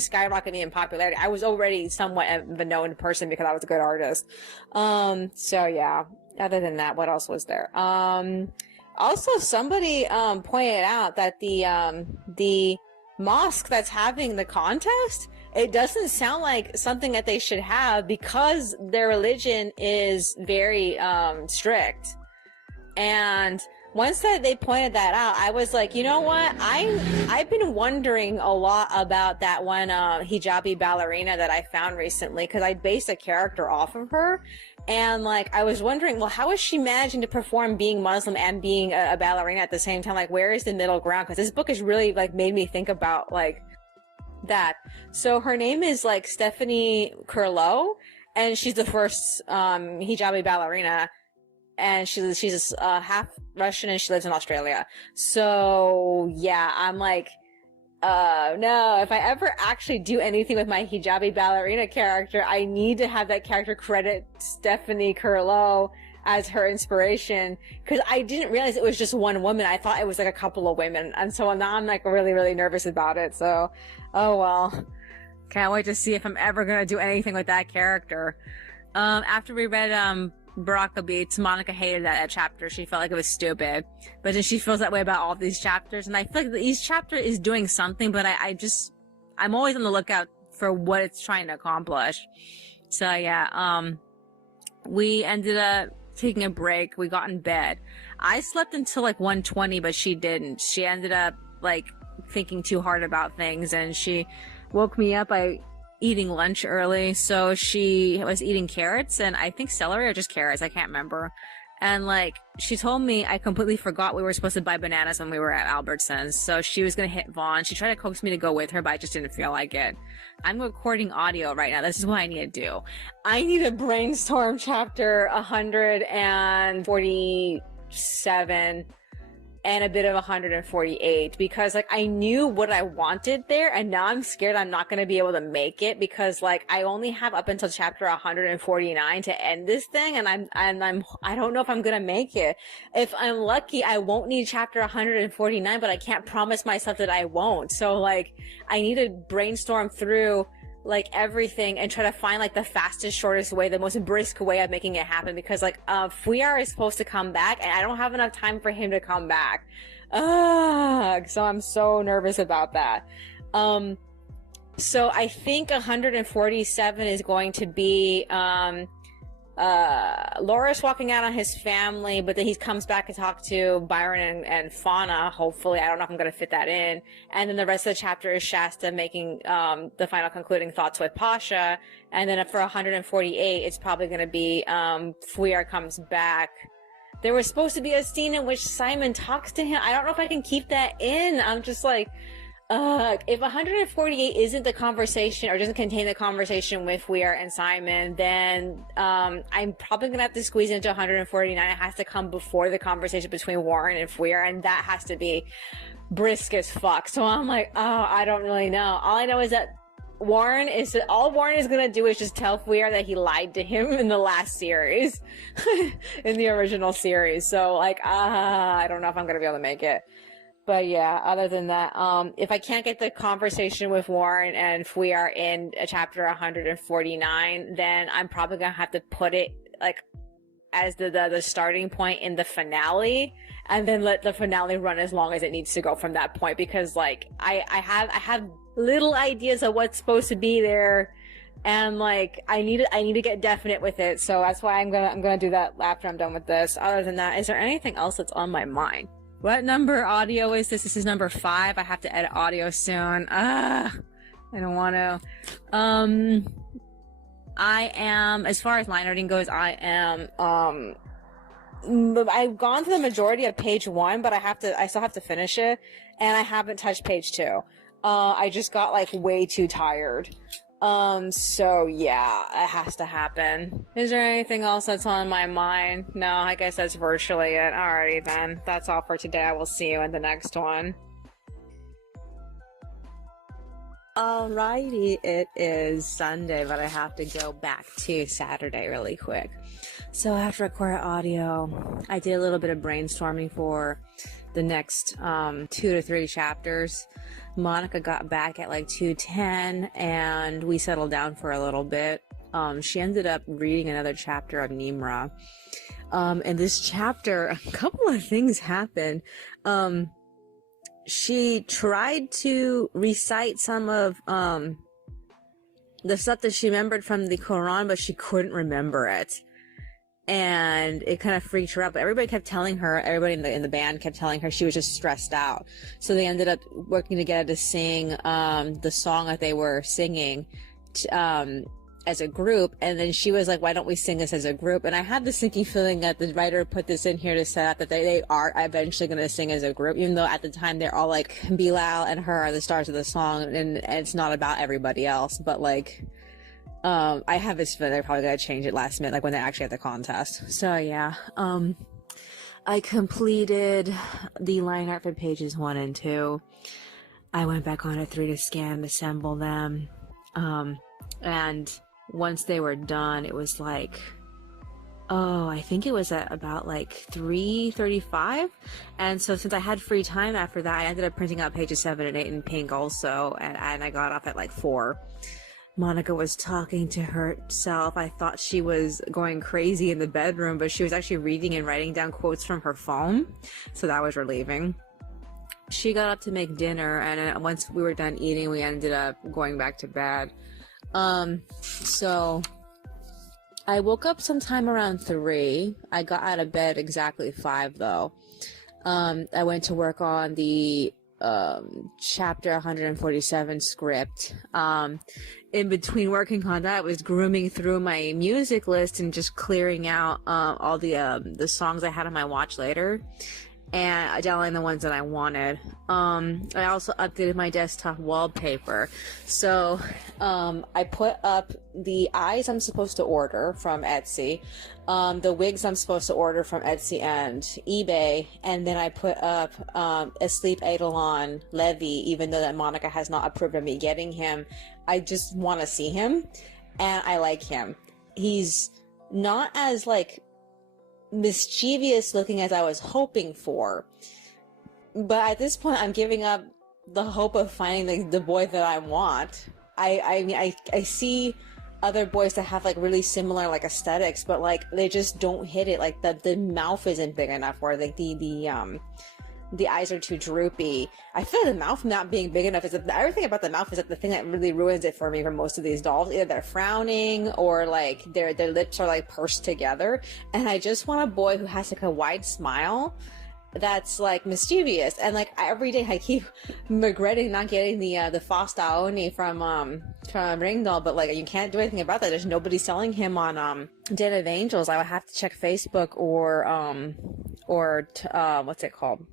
skyrocket me in popularity. I was already somewhat of a known person because I was a good artist. So yeah, other than that, what else was there? Also somebody, pointed out that the mosque that's having the contest, it doesn't sound like something that they should have because their religion is very, strict. And once that they pointed that out, I was like, you know what? I've been wondering a lot about that one hijabi ballerina that I found recently, because I based a character off of her. And like, I was wondering, well, how is she managing to perform being Muslim and being a ballerina at the same time? Like, where is the middle ground? Because this book has really like made me think about like that. So her name is like Stephanie Curlow, and she's the first hijabi ballerina, and she's half Russian, and she lives in Australia. So yeah, I'm like, no, if I ever actually do anything with my hijabi ballerina character, I need to have that character credit Stephanie Curlow as her inspiration, because I didn't realize it was just one woman. I thought it was like a couple of women, and so now I'm like really, really nervous about it. So, oh well, can't wait to see if I'm ever gonna do anything with that character. After we read Baraka Beats, Monica hated that chapter. She felt like it was stupid, but then she feels that way about all these chapters, and I feel like each chapter is doing something, but I'm always on the lookout for what it's trying to accomplish. So yeah, we ended up taking a break. We got in bed. I slept until like 1:20, but she didn't. She ended up like thinking too hard about things, and she woke me up by eating lunch early. So she was eating carrots and I think celery, or just carrots, I can't remember. And like, she told me I completely forgot we were supposed to buy bananas when we were at Albertsons. So she was gonna hit Vaughn. She tried to coax me to go with her, but I just didn't feel like it. I'm recording audio right now. This is what I need to do. I need to brainstorm chapter 147 and a bit of 148, because like I knew what I wanted there, and now I'm scared I'm not going to be able to make it, because like I only have up until chapter 149 to end this thing, and I don't know if I'm going to make it. If I'm lucky, I won't need chapter 149, but I can't promise myself that I won't. So like I need to brainstorm through like everything and try to find like the fastest, shortest way, the most brisk way of making it happen, because like Fuyar is supposed to come back and I don't have enough time for him to come back. So I'm so nervous about that. So I think 147 is going to be Loris walking out on his family, but then he comes back to talk to Byron and Fauna, hopefully. I don't know if I'm going to fit that in. And then the rest of the chapter is Shasta making the final concluding thoughts with Pasha. And then for 148, it's probably going to be Fuyar comes back. There was supposed to be a scene in which Simon talks to him. I don't know if I can keep that in. I'm just like, if 148 isn't the conversation, or doesn't contain the conversation with Fuyar and Simon, then I'm probably gonna have to squeeze into 149. It has to come before the conversation between Warren and Fuyar, and that has to be brisk as fuck. So I'm like, oh, I don't really know. All I know is that all Warren is gonna do is just tell Fuyar that he lied to him in the last series, in the original series. So like, I don't know if I'm gonna be able to make it. But yeah, other than that, if I can't get the conversation with Warren and Fuyar in chapter 149, then I'm probably gonna have to put it like as the starting point in the finale, and then let the finale run as long as it needs to go from that point, because like I have little ideas of what's supposed to be there, and like I need to get definite with it. So that's why I'm gonna do that after I'm done with this. Other than that, is there anything else that's on my mind? What number audio is this? This is number 5. I have to edit audio soon. I don't want to. I am, as far as line reading goes, I am, I've gone through the majority of page 1, but I still have to finish it, and I haven't touched page 2. I just got like way too tired. So yeah, it has to happen. Is there anything else that's on my mind? No, I guess that's virtually it. Alrighty then. That's all for today. I will see you in the next one. Alrighty, it is Sunday, but I have to go back to Saturday really quick. So after recorded audio, I did a little bit of brainstorming for the next 2 to 3 chapters. Monica got back at like 2:10, and we settled down for a little bit. She ended up reading another chapter of Nimra. In this chapter, a couple of things happened. She tried to recite some of the stuff that she remembered from the Quran, but she couldn't remember it. and it kind of freaked her out. But everybody in the band kept telling her she was just stressed out. So they ended up working together to sing the song that they were singing as a group. And then she was like, why don't we sing this as a group? And I had the sinking feeling that the writer put this in here to set up that they are eventually going to sing as a group, even though at the time they're all like, Bilal and her are the stars of the song, and it's not about everybody else. But like, I have this feeling they're probably going to change it last minute, like when they actually have the contest. So yeah, I completed the line art for pages 1 and 2. I went back on at 3 to scan and assemble them. And once they were done, it was like, I think it was at about like 3:35. And so since I had free time after that, I ended up printing out pages 7 and 8 in pink also. And I got off at like 4. Monica was talking to herself. I thought she was going crazy in the bedroom, but she was actually reading and writing down quotes from her phone. So that was relieving. She got up to make dinner, and once we were done eating, we ended up going back to bed. So I woke up sometime around 3. I got out of bed exactly 5 though. I went to work on the chapter 147 script. In between working on that, I was grooming through my music list and just clearing out all the songs I had on my watch later, and downloading the ones that I wanted. I also updated my desktop wallpaper. So I put up the eyes I'm supposed to order from Etsy, the wigs I'm supposed to order from Etsy and eBay, and then I put up Asleep Eidolon Levy, even though that Monica has not approved of me getting him. I just want to see him, and I like him. He's not as like mischievous looking as I was hoping for, but at this point I'm giving up the hope of finding the boy that I want. I mean I see other boys that have like really similar like aesthetics, but like they just don't hit it. Like the mouth isn't big enough, or like the eyes are too droopy. I feel like the mouth not being big enough is everything about the mouth is like the thing that really ruins it for me for most of these dolls. Either they're frowning or like their lips are like pursed together. And I just want a boy who has like a wide smile that's like mischievous. And like every day I keep regretting not getting the Fausta Oni from Ringdoll, but like you can't do anything about that. There's nobody selling him on Den of Angels. I would have to check Facebook or what's it called?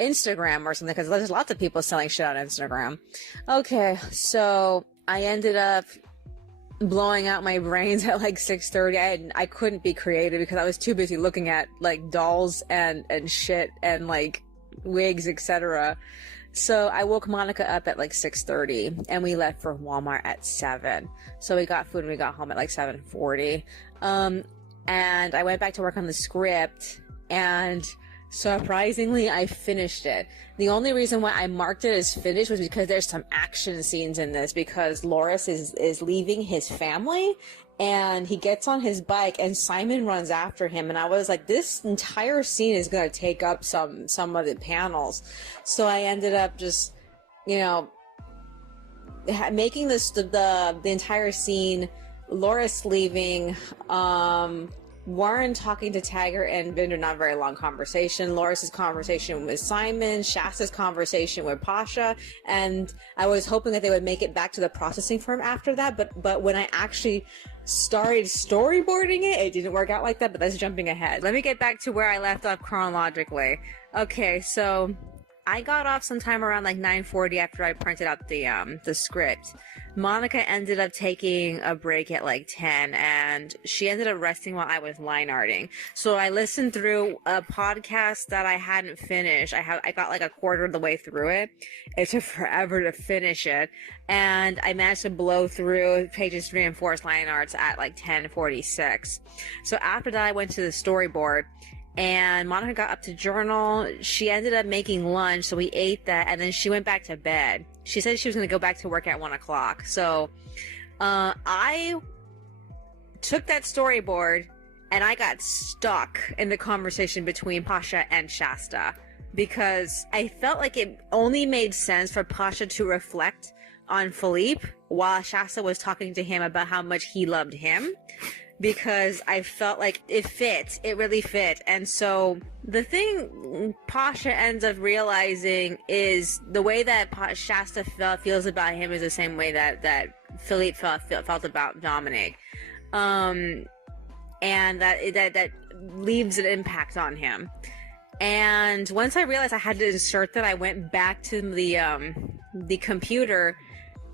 Instagram or something, because there's lots of people selling shit on Instagram. Okay, so I ended up blowing out my brains at like 6:30. I couldn't be creative because I was too busy looking at like dolls and shit and like wigs, etc. So I woke Monica up at like 6:30 and we left for Walmart at 7. So we got food and we got home at like 7:40. And I went back to work on the script, and surprisingly, I finished it. The only reason why I marked it as finished was because there's some action scenes in this, because Loris is leaving his family and he gets on his bike and Simon runs after him, and I was like, this entire scene is going to take up some of the panels. So I ended up just, you know, making this the entire scene, Loris leaving, Warren talking to Taggart and Vinder, not a very long conversation. Loris's conversation with Simon, Shasta's conversation with Pasha, and I was hoping that they would make it back to the processing firm after that, but when I actually started storyboarding it didn't work out like that, but that's jumping ahead. Let me get back to where I left off chronologically. Okay, so I got off sometime around like 9:40 after I printed out the script. Monica ended up taking a break at like 10, and she ended up resting while I was line arting. So I listened through a podcast that I hadn't finished. I got like a quarter of the way through it. It took forever to finish it, and I managed to blow through pages 3 and 4's line arts at like 10:46. So after that, I went to the storyboard, and Monica got up to journal. She ended up making lunch, so we ate that, and then she went back to bed. She said she was going to go back to work at 1 o'clock. So I took that storyboard and I got stuck in the conversation between Pasha and Shasta, because I felt like it only made sense for Pasha to reflect on Philippe while Shasta was talking to him about how much he loved him. because I felt like it fit. It really fit. And so the thing Pasha ends up realizing is the way that Shasta feels about him is the same way that Philippe felt about Dominic. And that leaves an impact on him. And once I realized I had to insert that, I went back to the computer.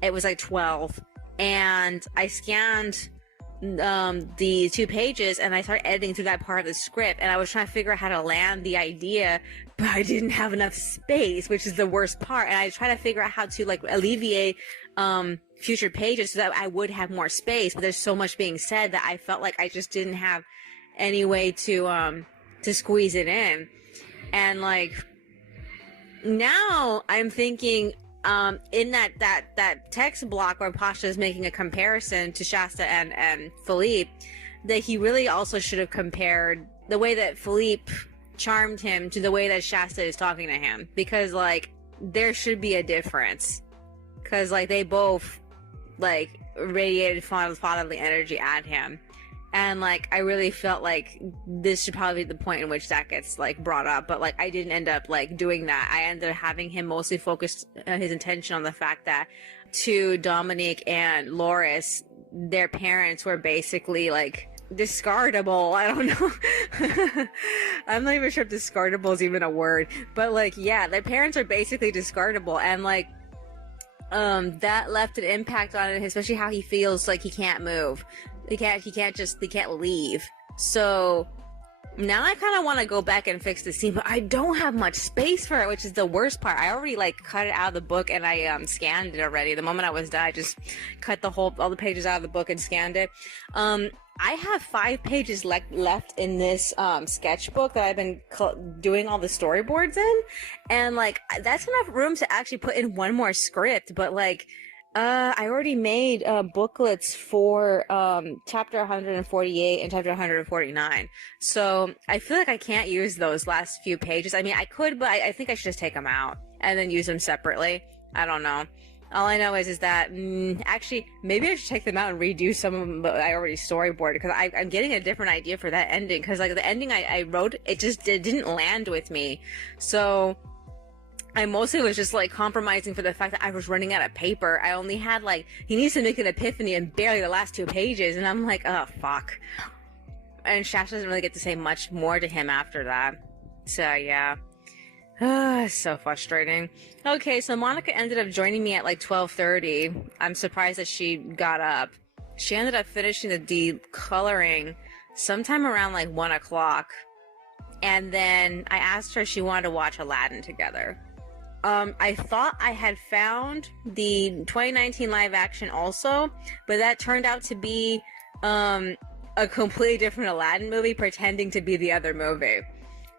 It was like 12, and I scanned the 2 pages, and I started editing through that part of the script, and I was trying to figure out how to land the idea, but I didn't have enough space, which is the worst part. And I tried to figure out how to like alleviate future pages so that I would have more space, but there's so much being said that I felt like I just didn't have any way to squeeze it in. And like now I'm thinking in that text block where Pasha is making a comparison to Shasta and Philippe, that he really also should have compared the way that Philippe charmed him to the way that Shasta is talking to him, because like there should be a difference, because like they both like radiated fatherly energy at him. And like I really felt like this should probably be the point in which that gets like brought up, but like I didn't end up like doing that. I ended up having him mostly focus his attention on the fact that to Dominique and Loris, their parents were basically like discardable. I don't know. I'm not even sure if discardable is even a word, but like yeah, their parents are basically discardable, and like that left an impact on it, especially how he feels like he can't move. He can't leave. So now I kind of want to go back and fix the scene, but I don't have much space for it, which is the worst part. I already like cut it out of the book, and I scanned it already. The moment I was done, I just cut all the pages out of the book and scanned it. I have 5 pages left in this sketchbook that I've been doing all the storyboards in, and like that's enough room to actually put in one more script, but like I already made booklets for chapter 148 and chapter 149. So I feel like I can't use those last few pages. I mean, I could, but I think I should just take them out and then use them separately. I don't know. All I know is that actually maybe I should take them out and redo some of them, but I already storyboarded, because I'm getting a different idea for that ending, because like the ending I wrote, it didn't land with me. So I mostly was just like compromising for the fact that I was running out of paper. I only had like, he needs to make an epiphany and barely the last 2 pages, and I'm like, oh fuck. And Shasta doesn't really get to say much more to him after that. So yeah. So frustrating. Okay, so Monica ended up joining me at like 12:30. I'm surprised that she got up. She ended up finishing the decoloring sometime around like 1 o'clock. And then I asked her if she wanted to watch Aladdin together. I thought I had found the 2019 live action also, but that turned out to be a completely different Aladdin movie pretending to be the other movie.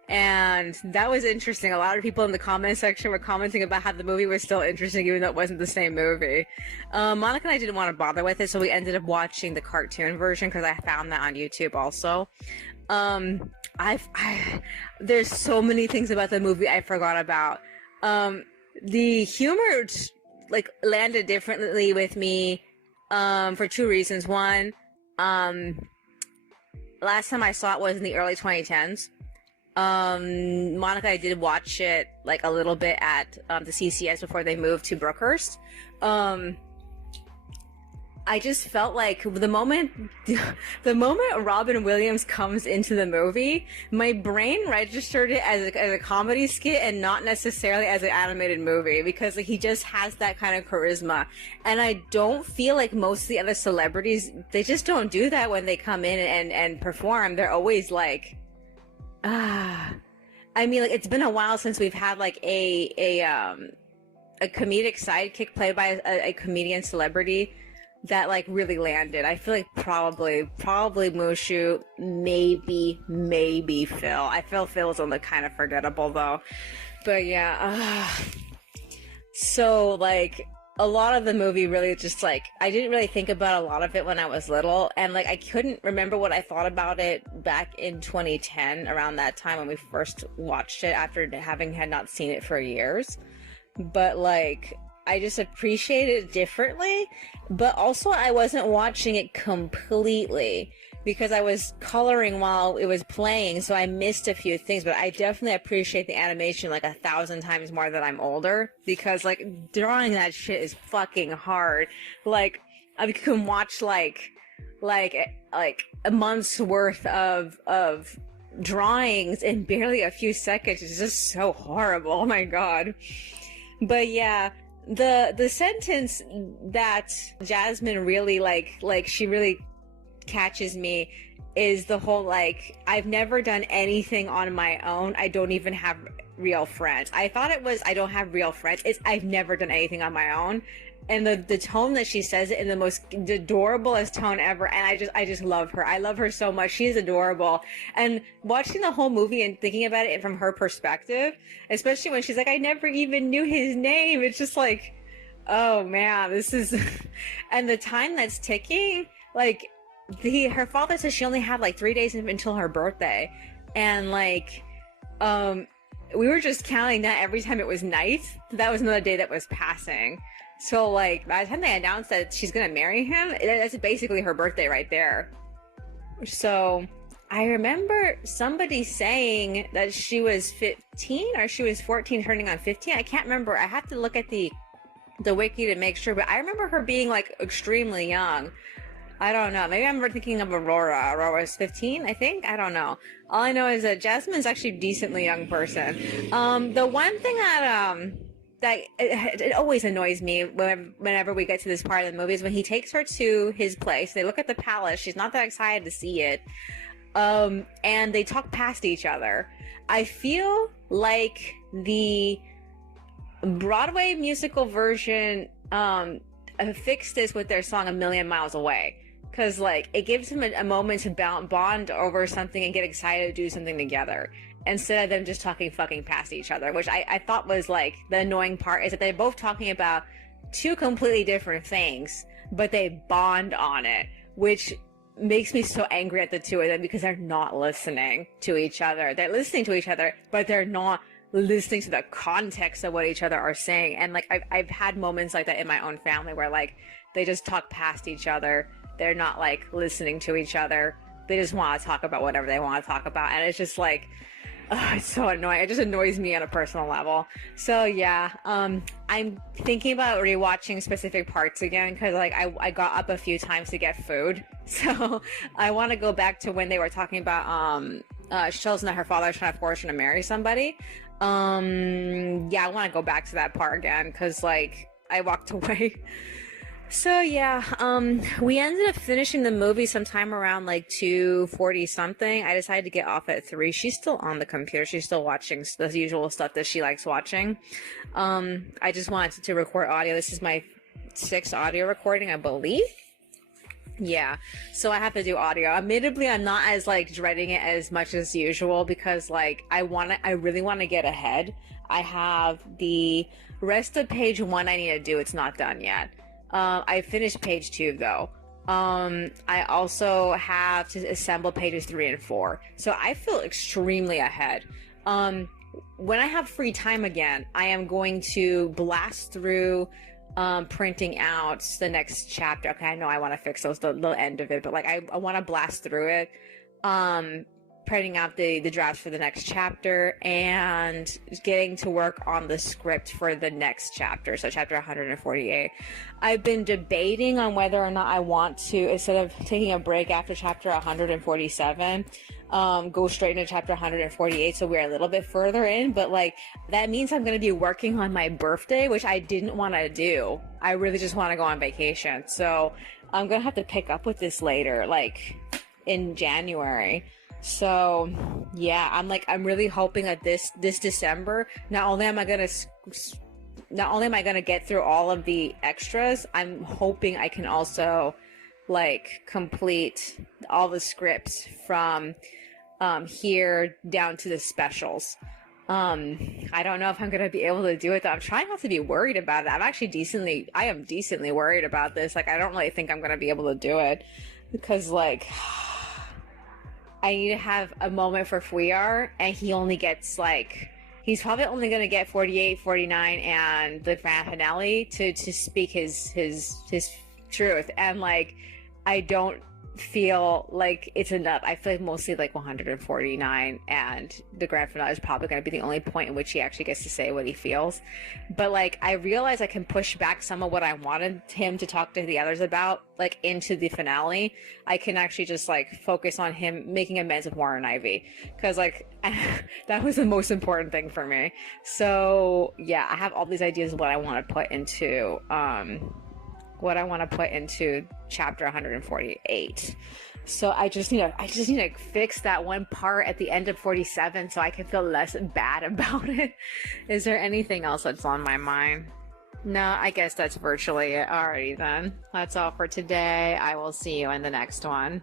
And that was interesting. A lot of people in the comment section were commenting about how the movie was still interesting even though it wasn't the same movie. Monica and I didn't want to bother with it, so we ended up watching the cartoon version because I found that on YouTube also. There's so many things about the movie I forgot about. The humor like landed differently with me for 2 reasons. One, last time I saw it was in the early 2010s. Monica, I did watch it like a little bit at the CCS before they moved to Brookhurst. I just felt like the moment Robin Williams comes into the movie, my brain registered it as a comedy skit and not necessarily as an animated movie, because like, he just has that kind of charisma. And I don't feel like most of the other celebrities, they just don't do that when they come in and perform. They're always like, I mean, like, it's been a while since we've had like a comedic sidekick played by a comedian celebrity that like really landed. I feel like probably Mushu, maybe Phil. I feel Phil's on the kind of forgettable though. But yeah, so like a lot of the movie really just like, I didn't really think about a lot of it when I was little, and like I couldn't remember what I thought about it back in 2010 around that time when we first watched it after had not seen it for years. But like I just appreciate it differently, but also I wasn't watching it completely. because I was coloring while it was playing, so I missed a few things, but I definitely appreciate the animation like 1,000 times more that I'm older, because like drawing that shit is fucking hard. Like I can watch like a month's worth of drawings in barely a few seconds. It's just so horrible. Oh my god. But yeah, the sentence that Jasmine really like she really catches me is the whole like, I've never done anything on my own. I don't even have real friends. I thought it was I don't have real friends. It's I've never done anything on my own. And the tone that she says it in the most adorablest tone ever, and I just love her. I love her so much. She is adorable. And watching the whole movie and thinking about it from her perspective, especially when she's like, I never even knew his name. It's just like, oh man, this is, and the time that's ticking, like her father says she only had like 3 days until her birthday, and like, we were just counting that every time it was night, that was another day that was passing. So, like, by the time they announced that she's gonna marry him, that's basically her birthday right there. So, I remember somebody saying that she was 15 or she was 14 turning on 15. I can't remember. I have to look at the wiki to make sure, but I remember her being, like, extremely young. I don't know. Maybe I'm thinking of Aurora. Aurora was 15, I think? I don't know. All I know is that Jasmine's actually a decently young person. The one thing that it always annoys me whenever we get to this part of the movie is when he takes her to his place. They look at the palace. She's not that excited to see it. And they talk past each other. I feel like the Broadway musical version fixed this with their song A Million Miles Away. Because, like, it gives him a moment to bond over something and get excited to do something together, instead of them just talking fucking past each other, which I thought was, like, the annoying part, is that they're both talking about two completely different things, but they bond on it, which makes me so angry at the two of them, because they're not listening to each other. They're listening to each other, but they're not listening to the context of what each other are saying. And, like, I've had moments like that in my own family where, like, they just talk past each other. They're not, like, listening to each other. They just want to talk about whatever they want to talk about. And it's just, like, it's so annoying. It just annoys me on a personal level. So, yeah, I'm thinking about rewatching specific parts again, because, like, I got up a few times to get food. So I want to go back to when they were talking about she tells them that her father's trying to force her to marry somebody. Yeah, I want to go back to that part again, because, like, I walked away. So yeah, we ended up finishing the movie sometime around like 2:40 something. I decided to get off at 3. She's still on the computer. She's still watching the usual stuff that she likes watching. I just wanted to record audio. This is my 6th audio recording, I believe. Yeah, so I have to do audio. Admittedly, I'm not as, like, dreading it as much as usual, because, like, I really want to get ahead. I have the rest of page 1 I need to do. It's not done yet. I finished page 2 though. I also have to assemble pages 3 and 4. So I feel extremely ahead. When I have free time again, I am going to blast through printing out the next chapter. Okay, I know I want to fix those, the end of it, but, like, I want to blast through it. Printing out the drafts for the next chapter, and getting to work on the script for the next chapter, so chapter 148. I've been debating on whether or not I want to, instead of taking a break after chapter 147, go straight into chapter 148, so we're a little bit further in, but, like, that means I'm going to be working on my birthday, which I didn't want to do. I really just want to go on vacation, so I'm going to have to pick up with this later, like, in January. So yeah, I'm really hoping that this December, not only am I gonna get through all of the extras, I'm hoping I can also, like, complete all the scripts from here down to the specials. I don't know if I'm gonna be able to do it though. I'm trying not to be worried about it. I am decently worried about this. Like, I don't really think I'm gonna be able to do it, because, like, I need to have a moment for Fuyar, and he only gets, like, he's probably only going to get 48, 49, and the grand finale to speak his truth. And, like, I don't feel like it's enough. I feel like mostly like 149, and the grand finale is probably going to be the only point in which he actually gets to say what he feels. But like, I realize I can push back some of what I wanted him to talk to the others about, like, into the finale. I can actually just like focus on him making amends with Warren Ivy, because like that was the most important thing for me. So yeah, I have all these ideas of what I want to put into chapter 148. So I just need to fix that one part at the end of 47 so I can feel less bad about it. Is there anything else that's on my mind? No, I guess that's virtually it. Alrighty then. That's all for today. I will see you in the next one.